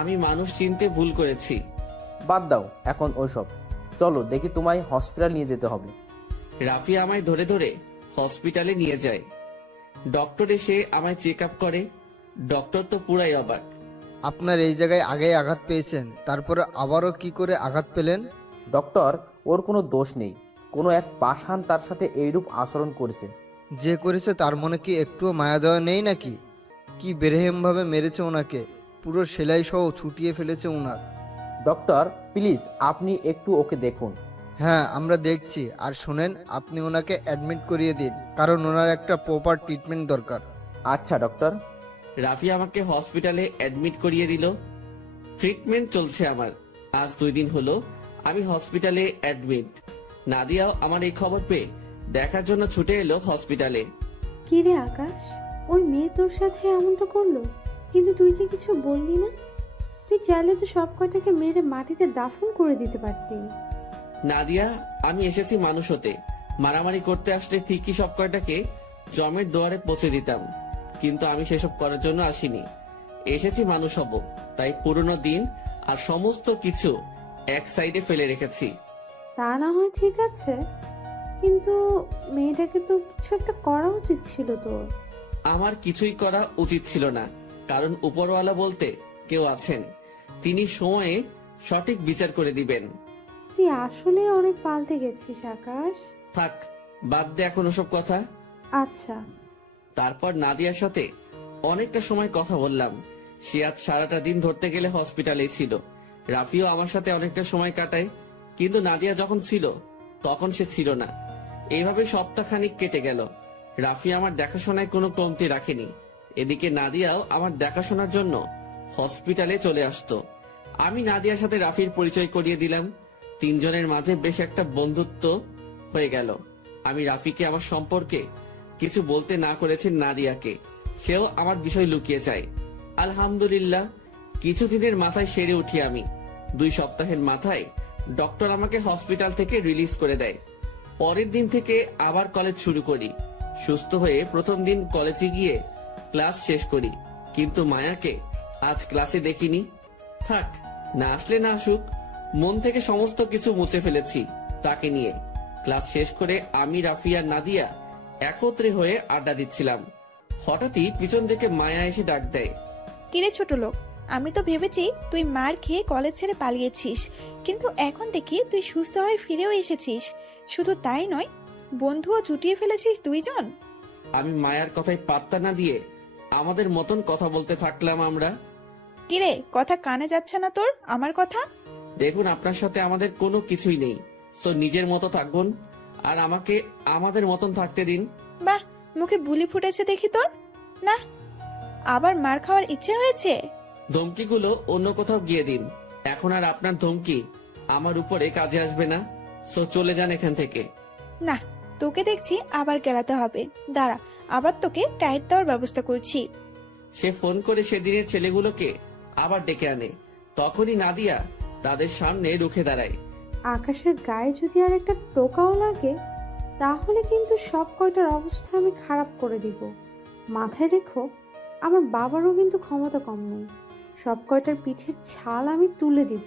আমি মানুষ চিনতে ভুল করেছি। বাদ দাও এখন ওইসব, চলো দেখি তোমায় হসপিটাল নিয়ে যেতে হবে। রাফি আমায় ধরে ধরে হসপিটালে নিয়ে যায়। ডক্টর এসে আমায় চেক আপ করে। ডক্টর তো পুরাই অবাক। আপনার এই জায়গায় আগেই আঘাত পেয়েছেন, তারপরে আবারও কি করে আঘাত পেলেন? ডক্টর, ওর কোনো দোষ নেই, কোনো এক পাষাণ তার সাথে এইরূপ আচরণ করেছে। যে করেছে তার মনে কি একটুও মায়া দেওয়া নেই নাকি? কি বেরহেমভাবে মেরেছে ওনাকে, পুরো সেলাই সহ ছুটিয়ে ফেলেছে ওনার। ডক্টর প্লিজ আপনি একটু ওকে দেখুন। হ্যাঁ আমরা দেখছি, আর শোনেন, আপনি ওনাকে অ্যাডমিট করিয়ে দিন, কারণ ওনার একটা প্রপার ট্রিটমেন্ট দরকার। আচ্ছা ডক্টর। রাফি আমাকে হসপিটালে অ্যাডমিট করিয়ে দিল। ট্রিটমেন্ট চলছে আমার। আজ 2 দিন হলো আমি হসপিটালে অ্যাডমিট। নাদিয়াও আমার এই খবর পেয়ে দেখার জন্য ছুটে এলো হসপিটালে। কি রে আকাশ, ওই মেয়ে তোর সাথে এমনটা করলো, কিন্তু তুই যে কিছু বললি না? তুই চাইলে তো সব কয়টাকে মেরে মাটিতে দাফন করে দিতে পারতি। নাদিয়া, আমি এসেছি মানুষ হতে। মারামারি করতে আসলে ঠিকই সব কয়টাকে জমের দুয়ারে পৌঁছে দিতাম, কিন্তু আমি সেসব করার জন্য আসিনি। এসেছি মানুষ হব, তাই পুরনো দিন আর সমস্ত কিছু এক সাইডে ফেলে রেখেছি। তা না হয় ঠিক আছে, কিন্তু মেয়েটাকে তো কিছু একটা করা উচিত ছিল তোর। আমার কিছুই করা উচিত ছিল না, কারণ উপরওয়ালা বলতে কেউ আছেন, তিনি সময়ে সঠিক বিচার করে দিবেন। তুই আসলে অনেক পাল্টে গেছিস আকাশ। থাক, বাদ দে এখন ওসব কথা। আচ্ছা। তারপর নাদিয়ার সাথে অনেকটা সময় কথা বললাম। সে আজ সারাটা দিন ধরতে গেলে হসপিটালেই ছিল। রাফিও আমার সাথে অনেকটা সময় কাটায়, কিন্তু নাদিয়া যখন ছিল তখন সে ছিল না। এইভাবে সপ্তাহখানিক কেটে গেল। রাফি আমার দেখাশোনায় কোনো কমতি রাখেনি। এদিকে নাদিয়াও আমার দেখাশোনার জন্য হসপিটালে চলে আসতো। আমি নাদিয়ার সাথে রাফির পরিচয় করিয়ে দিলাম। 3 জনের মাঝে বেশ একটা বন্ধুত্ব হয়ে গেল। আমি রাফিকে আমার সম্পর্কে কিছু বলতে না করেছি নাদিয়াকে, সেও আমার বিষয় লুকিয়ে যায়। আলহামদুলিল্লাহ, কিছুদিনের মাথায় সেরে উঠি আমি। 2 সপ্তাহের মাথায় ডক্টর আমাকে হসপিটাল থেকে রিলিজ করে দেয়। পরের দিন থেকে আবার কলেজ শুরু করি। সুস্থ হয়ে প্রথম দিন কলেজে গিয়ে ক্লাস শেষ করি, কিন্তু মায়াকে আজ ক্লাসে দেখিনি। থাক, না আসলে না আসুক, মন থেকে সমস্ত কিছু মুছে ফেলেছি তাকে নিয়ে। ক্লাস শেষ করে আমি, রাফি আর নাদিয়া একত্রে হয়ে আড্ডা দিচ্ছিলাম। হঠাৎই পিছন থেকে মায়া এসে ডাক দেয়। কিরে ছোট লোক, আমি তো ভেবেছি তুই মার খেয়ে কলেজ ছেড়ে পালিয়েছিস, কিন্তু এখন দেখি তুই সুস্থ হয়ে ফিরেও এসেছিস। শুধু তাই নয়, বন্ধুও জুটিয়ে ফেলেছিস 2 জন। আমি মায়ার কথায় পাত্তা না দিয়ে আমাদের মতন কথা বলতে থাকলাম আমরা। কিরে, কথা কানে যাচ্ছে না তোর আমার কথা? দেখুন, আপনার সাথে আমাদের কোনো কিছুই নেই, তো নিজের মতো থাকবেন আর আমাকে আমাদের মতন থাকতে দিন। বাহ, মুখে বুলি ফুটেছে দেখি তোর। না, আবার মার খাওয়ার ইচ্ছে হয়েছে? ধমকিগুলো অন্য কোথাও গিয়ে দিন। এখন আর আপনার ধমকি আমার উপরে কাজে আসবে না। সো চলে যান এখান থেকে। না, তোকে দেখছি আবার গেলাতে হবে। দাঁড়া, আবার তোকে টাইট দেওয়ার ব্যবস্থা করছি। সে ফোন করে সেদিনের ছেলেগুলোকে আবার ডেকে আনে। তখনই নাদিয়া তাদের সামনে রুখে দাঁড়ায়। আকাশের গায়ে যদি আর একটা টোকাও লাগে তাহলে কিন্তু সব কয়টার অবস্থা আমি খারাপ করে দিব। মাথায় রেখো, আমার বাবারও কিন্তু ক্ষমতা কম নেই। সব কয়টার পিঠের ছাল আমি তুলে দিব।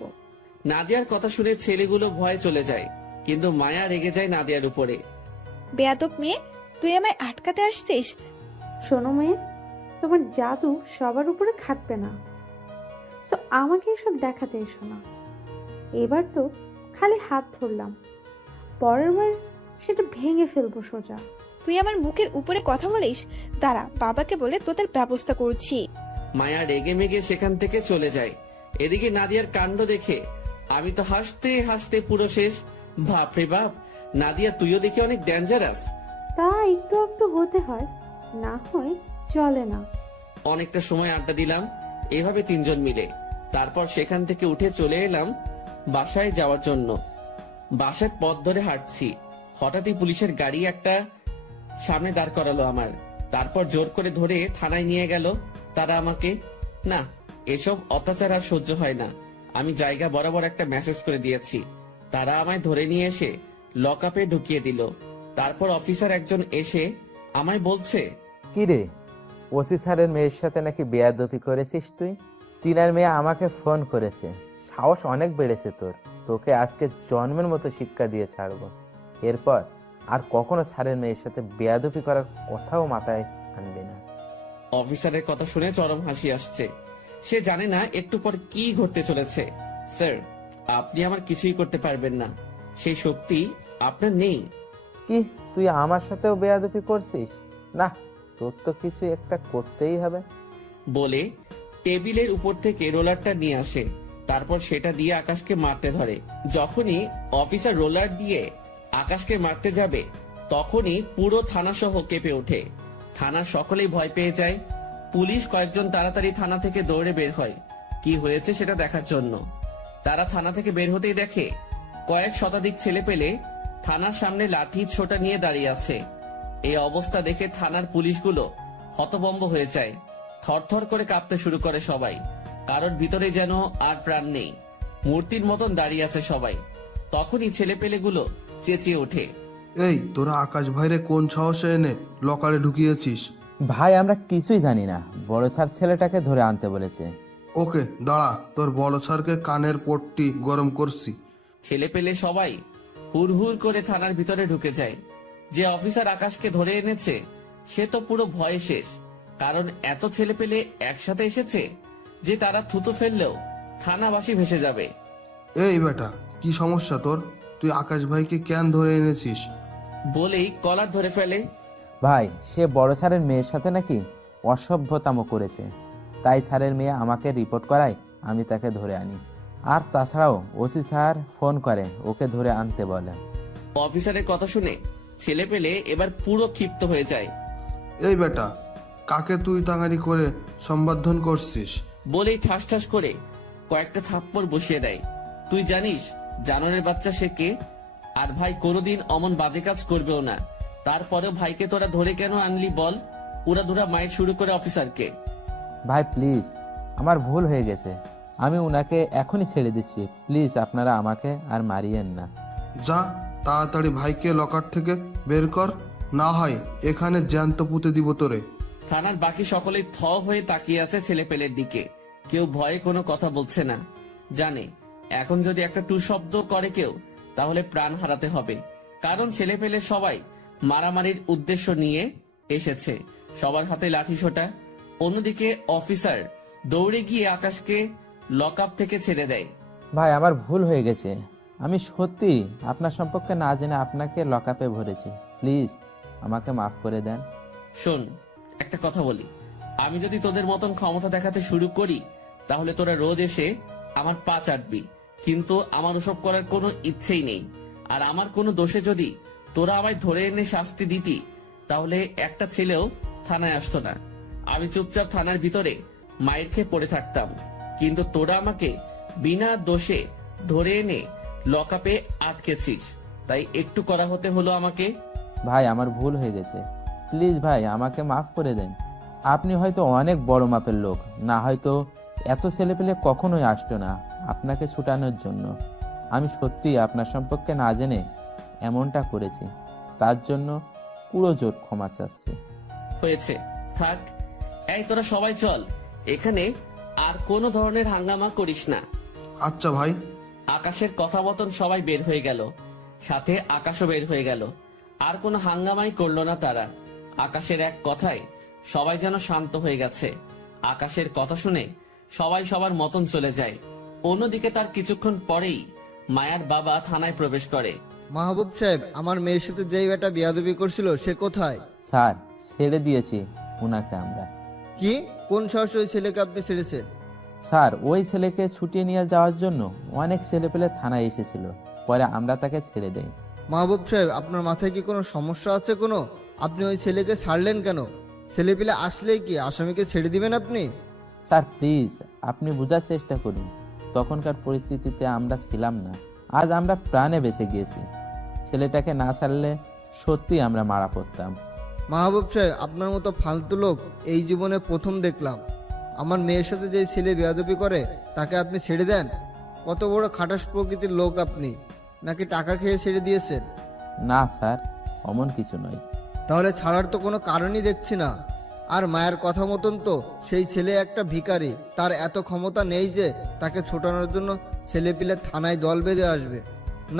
নাদিয়ার কথা শুনে ছেলেগুলো ভয়ে চলে যায়, কিন্তু মায়া রেগে যায় নাদিয়ার উপরে। বেয়াদব মেয়ে, তুই আমায় আটকাতে আসছিস? শোনো মেয়ে, তোমার জাদু সবার উপরে খাটবে না। সো আমাকে এসব দেখাতে এসো না। এবার তো খালি হাত ধরলাম, পরের বার সেটা ভেঙে ফেলবো সোজা। তুই আমার মুখের উপরে কথা বলিস? দাঁড়া, বাবাকে বলে তোদের ব্যবস্থা করছি। মায়া রেগে মেগে সেখান থেকে চলে যায়। এদিকে নাদিয়ার কাণ্ড দেখে আমি তো হাসতে হাসতে পুরো শেষ। বাপরে বাপ, নাদিয়া তুইও দেখি অনেক ডেঞ্জারাস। তা একটু একটু হতে হয়, না হয় চলে না। অনেকটা সময় আড্ডা দিলাম এভাবে তিনজন মিলে। তারপর সেখান থেকে উঠে চলে এলাম বাসায় যাওয়ার জন্য। বাসার পথ ধরে হাঁটছি, হঠাৎই পুলিশের গাড়ি একটা সামনে দাঁড় করালো আমার। তারপর জোর করে ধরে থানায় নিয়ে গেল তারা আমাকে। না, এসব অত্যাচার আর সহ্য হয় না। আমি জায়গা বরাবর একটা মেসেজ করে দিয়েছি। তারা আমায় ধরে নিয়ে এসে লকআপে ঢুকিয়ে দিল। তারপর অফিসার একজন এসে আমায় বলছে, কি রে, ওসি স্যারের মেয়ের সাথে নাকি বেয়াদবি করেছিস তুই? তিনার মেয়ে আমাকে ফোন করেছে। সাহস অনেক বেড়েছে তোর। তোকে আজকে জন্মের মতো শিক্ষা দিয়ে ছাড়বো। এরপর আর কখনো স্যারের মেয়ের সাথে বেয়াদবি করার কথাও মাথায় আনবি না। অফিসারের কথা শুনে চরম হাসি আসছে। সে জানে না একটু পর কি ঘটতে চলেছে। স্যার, আপনি আমার কিছুই করতে পারবেন না, সেই শক্তি আপনার নেই। কি, তুই আমার সাথেও বেয়াদবি করছিস? না, তোর তো কিছু একটা করতেই হবে। বলে টেবিলের উপর থেকে রোলারটা নিয়ে আসে। তারপর সেটা দিয়ে আকাশকে মারতে ধরে। যখনই অফিসার রোলার দিয়ে আকাশকে মারতে যাবে তখনই পুরো থানা সহ কেঁপে ওঠে। থানার সকলেই ভয় পেয়ে যায়। পুলিশ কয়েকজন তাড়াতাড়ি থানা থেকে দৌড়ে বের হয় কি হয়েছে সেটা দেখার জন্য। তারা থানা থেকে বের হতেই দেখে কয়েক শতাধিক ছেলে পেলে থানার সামনে লাঠি ছোটা নিয়ে দাঁড়িয়ে আছে। এই অবস্থা দেখে থানার পুলিশগুলো হতভম্ব হয়ে যায়। থরথর করে কাঁপতে শুরু করে সবাই। কারোর ভিতরে যেন আর প্রাণ নেই, মূর্তির মতন দাঁড়িয়ে আছে সবাই। তখনই ছেলেপেলেগুলো চেঁচিয়ে ওঠে, এই তোরা আকাশ ভাইরে কোন সাহসে এনে লকারে ঢুকিয়েছিস? ভাই, আমরা কিছুই জানি না। বড় স্যার ছেলেটাকে ধরে আনতে বলেছে। ওকে দাঁড়া, তোর বড় স্যারকে কানের পট্টি গরম করছি। ছেলেপেলে সবাই হুড়হুড় করে থানার ভিতরে ঢুকে যায়। যে অফিসার আকাশকে ধরে এনেছে সে তো পুরো ভয়ে শেষ, কারণ এত ছেলেপেলে একসাথে এসেছে যে তারা থুতু ফেললেও থানাবাসী ভেসে যাবে। এই বেটা, কি সমস্যা তোর? তুই আকাশ ভাইকে কেন ধরে এনেছিস? বলেই কলার ধরে ফেলে। ভাই, সে বড় স্যারের মেয়ের সাথে নাকি অসভ্যতামো করেছে, তাই স্যারের মেয়ে আমাকে রিপোর্ট করায় আমি তাকে ধরে আনি। আর তাছাড়াও ওসি স্যার ফোন করে ওকে ধরে আনতে বলে। অফিসারের কথা শুনে ছেলেপেলে এবার পুরো ক্ষিপ্ত হয়ে যায়। এই বেটা, কাকে তুই তাঙারি করে সম্বোধন করছিস? বলেই ঠাস ঠাস করে কয়েকটা থাপ্পড় বসিয়ে দেয়। তুই জানিস জানোয়ারের বাচ্চা সে কে? আর ভাই কোনোদিন অমন বাজে কাজ করবেও না। তারপরেও ভাইকে তোরা ধরে কেন আনলি বল? উড়াধুরা মায়ের শুরু করে অফিসারকে। ভাই প্লিজ, আমার ভুল হয়ে গেছে। আমি উনাকে এখনই ছেড়ে দিচ্ছি। প্লিজ আপনারা আমাকে আর মারিয়েন না। যা, তাড়াতাড়ি ভাইকে লকার থেকে বের কর, না হয় এখানে জ্যান্ত পুঁতে দিব তোরে। থানার বাকি সকলেই থ হয়ে তাকিয়ে আছে ছেলেপেলের দিকে। কেউ ভয়ে কোনো কথা বলছে না। জানে এখন যদি একটা টু শব্দ করে কেউ তাহলে প্রাণ হারাতে হবে, কারণ ছেলেপেলে সবাই মারামারির উদ্দেশ্য নিয়ে এসেছে। সবার হাতে লাঠি সোটা। অন্যদিকে অফিসার দৌড়ে গিয়ে আকাশকে লকআপ থেকে ছেড়ে দেয়। ভাই, আমার ভুল হয়ে গেছে। আমি সত্যি আপনার সম্পর্কে না জেনে আপনাকে লকআপে ভরেছি। প্লিজ আমাকে মাফ করে দেন। শোন, একটা কথা বলি, আমি যদি তোদের মতন ক্ষমতা দেখাতে শুরু করি তাহলে তোরা রোজ এসে আমার পা চাটবি, কিন্তু আমার ওসব করার কোনো ইচ্ছেই নেই। আর আমার কোনো দোষে যদি তোরা আমায় ধরে এনে শাস্তি দিতি তাহলে একটা ছেলেও থানায় আসতো না। আমি চুপচাপ থানার ভিতরে মায়ের খেয়ে পড়ে থাকতাম। কিন্তু তোরা আমাকে বিনা দোষে ধরে এনে লকআপে আটকেছিস। তাই একটু কড়া হতে হলো আমাকে। ভাই আমার ভুল হয়ে গেছে, প্লিজ ভাই আমাকে মাফ করে দেন। আপনি হয়তো অনেক বড় মাপের লোক, না হয়তো এত ছেলেপেলে কখনোই আসতো না আপনাকে ছুটানোর জন্য। আমি সত্যিই আপনার সম্পর্কে না জেনে এমনটা করেছি, তার জন্য পুরো জোর ক্ষমা চাচ্ছি। হয়েছে, থাক। এই তোরা সবাই চল, এখানে আর কোনো ধরনের হাঙ্গামা করিস না। আচ্ছা ভাই। আকাশের কথা মতন সবাই বের হয়ে গেল, সাথে আকাশও বের হয়ে গেল। আর কোনো হাঙ্গামাই করলো না তারা। আকাশের এক কথায় সবাই যেন শান্ত হয়ে গেছে। আকাশের কথা শুনে সবাই সবার মতন চলে যায়। অন্যদিকে তার কিছুক্ষণ পরেই মায়ার বাবা থানায় প্রবেশ করে। মাহবুব সাহেব, আমার মেয়ের সাথে যেই বেটা বিয়াদবি করছিল সে কোথায়? স্যার ছেড়ে দিয়েছি ওনাকে আমরা। কি? কোন সাহসে ওই ছেলেকে আপনি ছেড়েছেন? স্যার ওই ছেলেকে ছুটিয়ে নিয়ে যাওয়ার জন্য অনেক ছেলেপেলে থানায় এসেছিল, পরে আমরা তাকে ছেড়ে দেই। মাহবুব সাহেব, আপনার মাথায় কি কোনো সমস্যা আছে কোনো? আপনি ওই ছেলেকে ছাড়লেন কেন? ছেলেপিলে আসলেই কি আসামিকে ছেড়ে দিবেন আপনি? স্যার প্লিজ আপনি বোঝার চেষ্টা করুন, তখনকার পরিস্থিতিতে আমরা ছিলাম না। আজ আমরা প্রাণে বেঁচে গিয়েছি। ছেলেটাকে না ছাড়লে সত্যি আমরা মারা পড়তাম। মাহবুব সাহেব, আপনার মতো ফালতু লোক এই জীবনে প্রথম দেখলাম। আমার মেয়ের সাথে যে ছেলে বেয়াদবি করে তাকে আপনি ছেড়ে দেন? কত বড় খাটাস প্রকৃতির লোক আপনি! নাকি টাকা খেয়ে ছেড়ে দিয়েছেন? না স্যার, অমন কিছু নয়। তাহলে ছাড়ার তো কোনো কারণই দেখছি না। আর মায়ের কথা মতন তো সেই ছেলে একটা ভিখারি, তার এত ক্ষমতা নেই যে তাকে ছোটানোর জন্য ছেলেপিলে থানায় দল বেঁধে আসবে।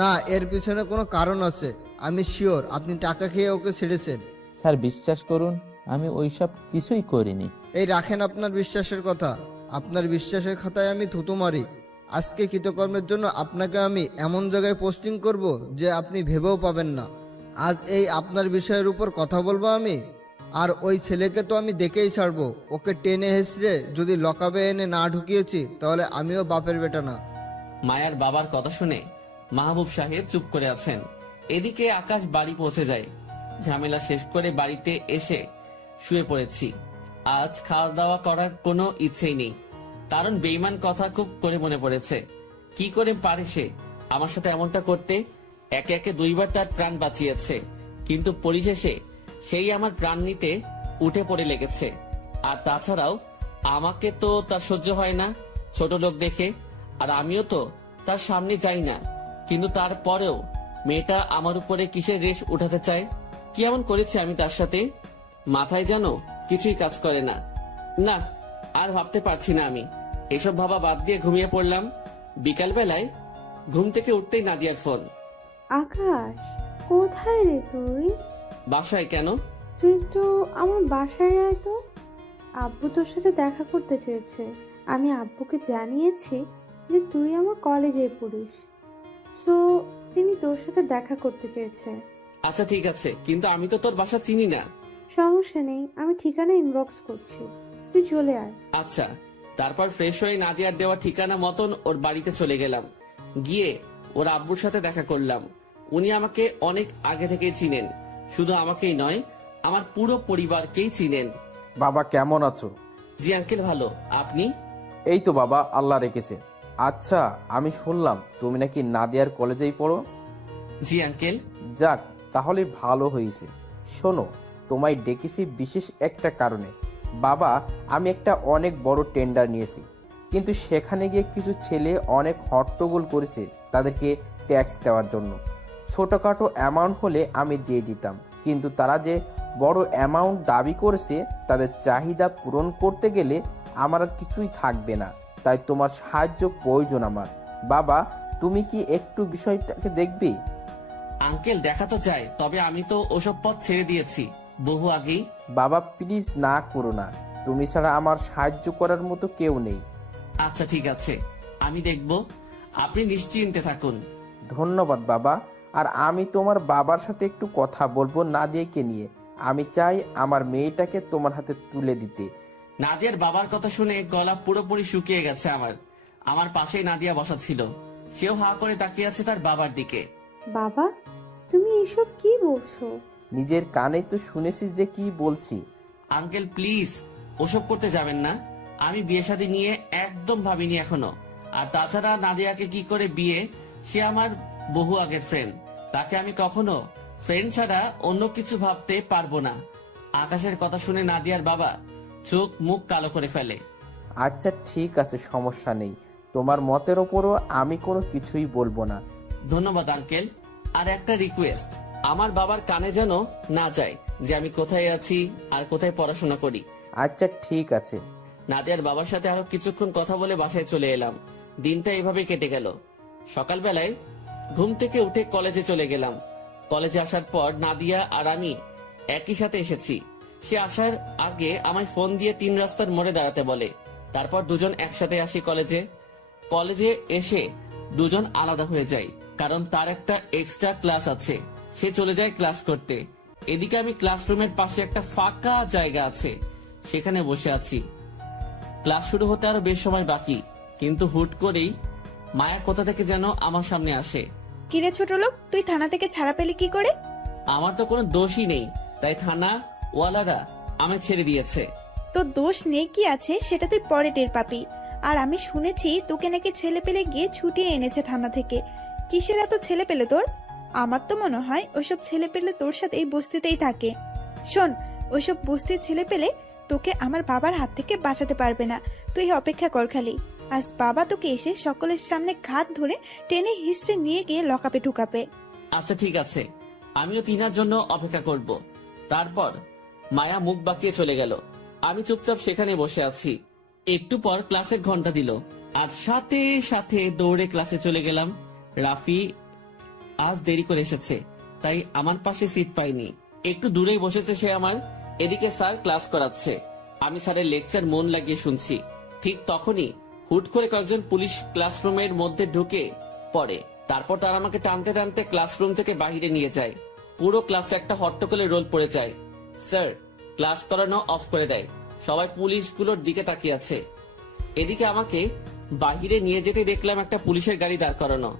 না, এর পিছনে কোনো কারণ আছে। আমি শিওর আপনি টাকা খেয়ে ওকে ছেড়েছেন। স্যার বিশ্বাস করুন, আমি ওইসব কিছুই করিনি। এই রাখেন আপনার বিশ্বাসের কথা। আপনার বিশ্বাসের খাতায় আমি থুতু মারি। আজকে কৃতকর্মের জন্য আপনাকে আমি এমন জায়গায় পোস্টিং করব যে আপনি ভেবেও পাবেন না। আজ এই আপনার বিষয়ের উপর কথা বলবো আমি। আর ওই ছেলেকে তো আমি দেখেই ছাড়বো। ওকে টেনে হেসড়ে যদি লকাবে এনে না ঢুকিয়েছি তাহলে আমিও বাপের বেটা না। মায়ার বাবার কথা শুনে মাহবুব সাহেব চুপ করে আছেন। এদিকে আকাশ বাড়ি পৌঁছে যায়। ঝামেলা শেষ করে বাড়িতে এসে শুয়ে পড়েছি। আজ খাওয়া দাওয়া করার কোনো ইচ্ছেই নেই, কারণ বেঈমান কথা খুব করে মনে পড়েছে। কি করে পারে সে আমার সাথে এমনটা করতে? একে একে দুইবার তার প্রাণ বাঁচিয়েছে, কিন্তু পরিশেষে সেই আমার প্রাণ নিতে উঠে পড়ে লেগেছে। আর তাছাড়াও আমাকে তো তার সহ্য হয় না ছোট লোক দেখে, আর আমিও তো তার সামনে যাই না। কিন্তু তারপরেও মেয়েটা আমার উপরে কিসের রেশ উঠাতে চায়? কি এমন করেছে আমি তার সাথে? মাথায় যেন কিছুই কাজ করে না। না, আর ভাবতে পারছি না আমি। এসব ভাবা বাদ দিয়ে ঘুমিয়ে পড়লাম। বিকাল বেলায় ঘুম থেকে উঠতেই নাদিয়ার ফোন। আকাশ, কোথায় রে তুই? বাসায়। কেন? তুই একটু আমার বাসায় আয় তো। আব্বু তোর সাথে দেখা করতে চেয়েছে। আমি আব্বুকে জানিয়েছি যে তুই আমার কলেজে পড়িস, সো তিনি তোর সাথে দেখা করতে চেয়েছে। আচ্ছা ঠিক আছে, কিন্তু আমি তো তোর বাসা চিনি না। সমস্যা নেই, আমি ঠিকানা ইনবক্স করছি, তুই চলে আয়। আচ্ছা। তারপর ফ্রেশ হয়ে নাদিয়ার দেওয়া ঠিকানা মতন ওর বাড়িতে চলে গেলাম। গিয়ে ওর আব্বুর সাথে দেখা করলাম। উনি আমাকে অনেক আগে থেকেই চিনেন। শুধু আমাকেই নয়, আমার পুরো পরিবারকেই চিনেন। বাবা কেমন আছো? জি আঙ্কেল, ভালো। আপনি? এই তো বাবা, আল্লাহ রেখেছে। আচ্ছা, আমি শুনলাম তুমি নাকি নাদিয়ার কলেজেই পড়ো। জি আঙ্কেল। যাক, তাহলে ভালো হয়েছে। শোনো, তোমায় ডেকেছি বিশেষ একটা কারণে। বাবা, আমি একটা অনেক বড় টেন্ডার নিয়েছি, কিন্তু সেখানে গিয়ে কিছু ছেলে অনেক হট্টগোল করেছে তাদেরকে ট্যাক্স দেওয়ার জন্য। ছোটোখাটো অ্যামাউন্ট হলে আমি দিয়ে দিতাম, কিন্তু তারা যে বড় অ্যামাউন্ট দাবি করেছে তাদের চাহিদা পূরণ করতে গেলে আমার আর কিছুই থাকবে না। তাই তোমার সাহায্য প্রয়োজন আমার। বাবা, তুমি কি একটু বিষয়টাকে দেখবে? আঙ্কেল দেখা তো চাই, তবে আমি তো ওসব পথ ছেড়ে দিয়েছি বহু আগেই। বাবা প্লিজ না করো না, তুমি ছাড়া আমার সাহায্য করার মতো কেউ নেই। আচ্ছা ঠিক আছে, আমি দেখব। আপনি নিশ্চিন্তে থাকুন। ধন্যবাদ বাবা। আর আমি তোমার বাবার সাথে একটু কথা বলবো নাদিয়াকে নিয়ে। আমি চাই আমার মেয়েটাকে তোমার হাতে তুলে দিতে। নাদিয়ার বাবার কথা শুনে গলা পুরোপুরি শুকিয়ে গেছে আমার। আমার পাশেই নাদিয়া বসা ছিল। সেও হা করে তাকিয়ে আছে তার বাবার দিকে। বাবা, তুমি এসব কি বলছো? নিজের কানেই তো শুনেছিস যে কি বলছি। আঙ্কেল প্লিজ ওসব করতে যাবেন না। আমি বিয়ে শাদী নিয়ে একদম ভাবিনি এখনো। আর তাছাড়া নাদিয়াকে কি করে বিয়ে, সে আমার বহু আগের ফ্রেন্ড। তাকে আমি কখনো ফ্রেন্ড ছাড়া অন্য কিছু ভাবতে পারবো না। আকাশের কথা শুনে নাদিয়ার বাবা চোখ মুখ কালো করে ফেলে। আচ্ছা ঠিক আছে, সমস্যা নেই, তোমার মতের ওপরও আমি কোনো কিছুই বলবো না। ধন্যবাদ আঙ্কেল। আর একটা রিকোয়েস্ট, আমার বাবার কানে যেন না যায় যে আমি কোথায় আছি আর কোথায় পড়াশোনা করি। আচ্ছা ঠিক আছে। নাদিয়ার বাবার সাথে আরো কিছুক্ষণ কথা বলে বাসায় চলে এলাম। দিনটা এভাবে কেটে গেল। সকালবেলায় ঘুম থেকে উঠে কলেজে চলে গেলাম। কলেজে আসার পর নাদিয়া আর আমি একই সাথে এসেছি। সে আসার আগে আমায় ফোন দিয়ে 3 রাস্তার মোড়ে দাঁড়াতে বলে। তারপর দুজন একসাথে আসি কলেজে। কলেজে এসে দুজন আলাদা হয়ে যাই, কারণ তার একটা এক্সট্রা ক্লাস আছে। সে চলে যায় ক্লাস করতে। এদিকে আমি ক্লাসরুমের পাশে একটা ফাঁকা জায়গা আছে, সেখানে বসে আছি। ক্লাস শুরু হতে আরো বেশ সময় বাকি, কিন্তু হুট করেই মায়া কোথা থেকে যেন আমার সামনে আসে। কিরে ছোট লোক, তুই থানা থেকে ছাড়া পেলি কি করে? আমার তো কোনো দোষই নেই, তাই থানা ওয়ালারা আমায় ছেড়ে দিয়েছে। তোর দোষ নেই কি আছে সেটা তুই পরে টের পাবি। আর আমি শুনেছি তোকে নাকি ছেলে পেলে গিয়ে ছুটিয়ে এনেছে থানা থেকে। কিসের এত ছেলে পেলে তোর? আমার তো মনে হয় ওইসব ছেলে পেলে তোর সাথে এই বস্তিতেই থাকে। শোন, ওইসব বস্তির ছেলে পেলে তোকে আমার বাবার হাত থেকে বাঁচাতে পারবে না। তুই অপেক্ষা কর খালি। আজ বাবা তোকে এসে সকলের সামনে ঘাত ধরে টেনে হিস্ট্রে নিয়ে গিয়ে লকআপে ঢুকাবে। আচ্ছা ঠিক আছে, আমিও তিনার জন্য অপেক্ষা করব। তারপর মায়া মুখ বাঁকিয়ে চলে গেল। আমি চুপচাপ সেখানে বসে আছি। একটু পর ক্লাসের ঘন্টা দিল, আর সাথে সাথে দৌড়ে ক্লাসে চলে গেলাম। রাফি আজ দেরি করে এসেছে, তাই আমার পাশে সিট পাইনি। একটু দূরেই বসেছে সে আমার। এদিকে স্যার ক্লাস করাচ্ছে, আমি স্যারের লেকচার মন লাগিয়ে শুনছি। ঠিক তখনই হুট করে কয়েকজন পুলিশ ক্লাসরুমের মধ্যে ঢুকে পড়ে। তারপর তারা আমাকে টানতে টানতে ক্লাসরুম থেকে বাইরে নিয়ে যায়। পুরো ক্লাসে একটা হট্টগোলের রোল পড়ে যায়। স্যার ক্লাস করানো অফ করে দেয়। সবাই পুলিশগুলোর দিকে তাকিয়ে আছে। এদিকে আমাকে বাহিরে নিয়ে যেতে দেখলাম একটা পুলিশের গাড়ি দাঁড় করানো।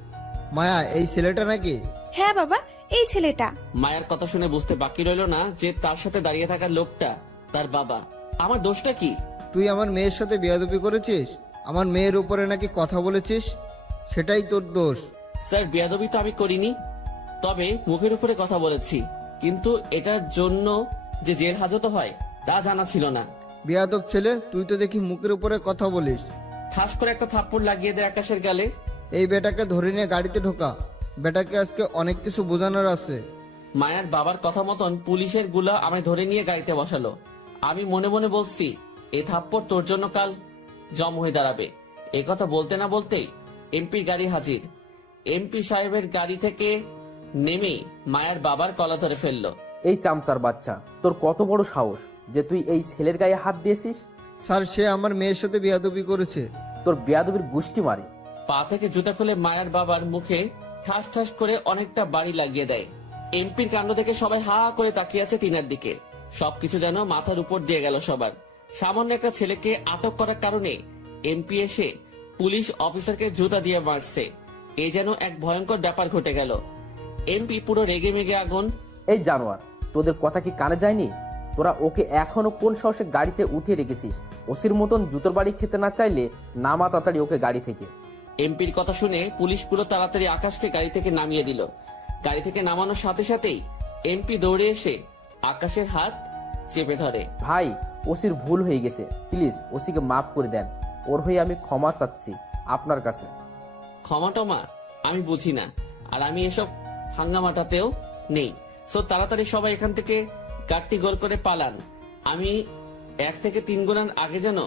মায়া, এই ছেলেটা নাকি? হ্যাঁ বাবা, এই ছেলেটা। মায়ের কথা শুনে বুঝতে বাকি রইল না যে তার সাথে দাঁড়িয়ে থাকা লোকটা তার বাবা। আমার দোষটা কি? তুই আমার মেয়ের সাথে বেয়াদবি করেছিস, আমার মেয়ের উপরে নাকি কথা বলেছিস, সেটাই তোর দোষ। স্যার বেয়াদবি তো আমি করিনি, তবে মুখের উপরে কথা বলেছি। কিন্তু এটার জন্য যে জেল হাজত হয় তা জানা ছিল না। বেয়াদব ছেলে, তুই তো দেখি মুখের উপরে কথা বলিস। ঠাস করে একটা থাপ্পড় লাগিয়ে দেয় আকাশের গালে। এই বেটাকে ধরে নিয়ে গাড়িতে ঢোকা, বেটাকে আজকে অনেক কিছু বোঝানোর আছে। মায়ার বাবার কথা মতন পুলিশের গুলা আমায় ধরে নিয়ে গাড়িতে বসালো। আমি মনে মনে বলছি, এই থাপ্পড় তোর জন্য কাল জম হয়ে দাঁড়াবে। এই কথা বলতে না বলতেই এমপির গাড়ি হাজির। এমপি সাহেবের গাড়ি থেকে নেমে মায়ার বাবার কলা ধরে ফেললো। এই চামচার বাচ্চা, তোর কত বড় সাহস যে তুই এই ছেলের গায়ে হাত দিয়েছিস? স্যার, সে আমার মেয়ের সাথে বেয়াদবি করেছে। তোর বেয়াদবির গুষ্টি মারি। পা থেকে জুতা খুলে মায়ার বাবার মুখে ঠাস ঠাস করে অনেকটা বাড়ি লাগিয়ে দেয়। এমপির কাণ্ড দেখে সবাই হা করে তাকিয়ে আছে তিনার দিকে। সবকিছু যেন মাথার উপর দিয়ে গেল সবার। সামান্য একটা ছেলেকে আটক করার কারণে এমপি এসে পুলিশ অফিসারকে জুতা দিয়ে মারছে। এ যেন এক ভয়ঙ্কর ব্যাপার ঘটে গেল। এমপি পুরো রেগে মেগে আগুন। এই জানোয়ার, তোদের কথা কি কানে যায়নি? তোরা ওকে এখনো কোন সাহসে গাড়িতে উঠিয়ে রেখেছিস? ওসির মতন জুতোর বাড়ি খেতে না চাইলে নামা তাড়াতাড়ি ওকে গাড়ি থেকে। এমপির কথা শুনে পুলিশগুলো তাড়াতাড়ি আকাশকে গাড়ি থেকে নামিয়ে দিল। গাড়ি থেকে নামানোর সাথে সাথেই এমপি দৌড়ে এসে আকাশের হাত চেপে ধরে। ভাই, ওসির ভুল হয়ে গেছে, প্লিজ ওসিকে মাফ করে দেন। ওর হয়ে আমি ক্ষমা চাচ্ছি আপনার কাছে। ক্ষমা টমা আমি বুঝি না, আর আমি এসব হাঙ্গামাটাতেও নেই। সো তাড়াতাড়ি সবাই এখান থেকে গাড়িটি গোল করে পালান। আমি 1 থেকে 3 গুণার আগে যেন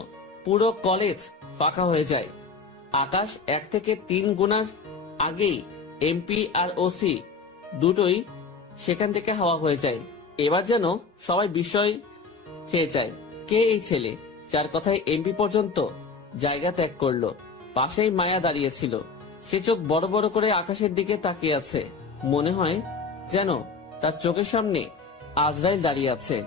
পুরো কলেজ ফাঁকা হয়ে যায়। আকাশ 1 থেকে 3 গুণার আগেই এমপি আর ওসি দুটোই সেখান থেকে হাওয়া হয়ে যায়। এবার যেন সবাই বিস্ময় খেয়ে যায়। কে এই ছেলে যার কথায় এমপি পর্যন্ত জায়গা ত্যাগ করলো? পাশেই মায়া দাঁড়িয়েছিল। সে চোখ বড় বড় করে আকাশের দিকে তাকিয়ে আছে। মনে হয় যেন তার চোখের সামনে আজরাইল দাঁড়িয়ে আছে।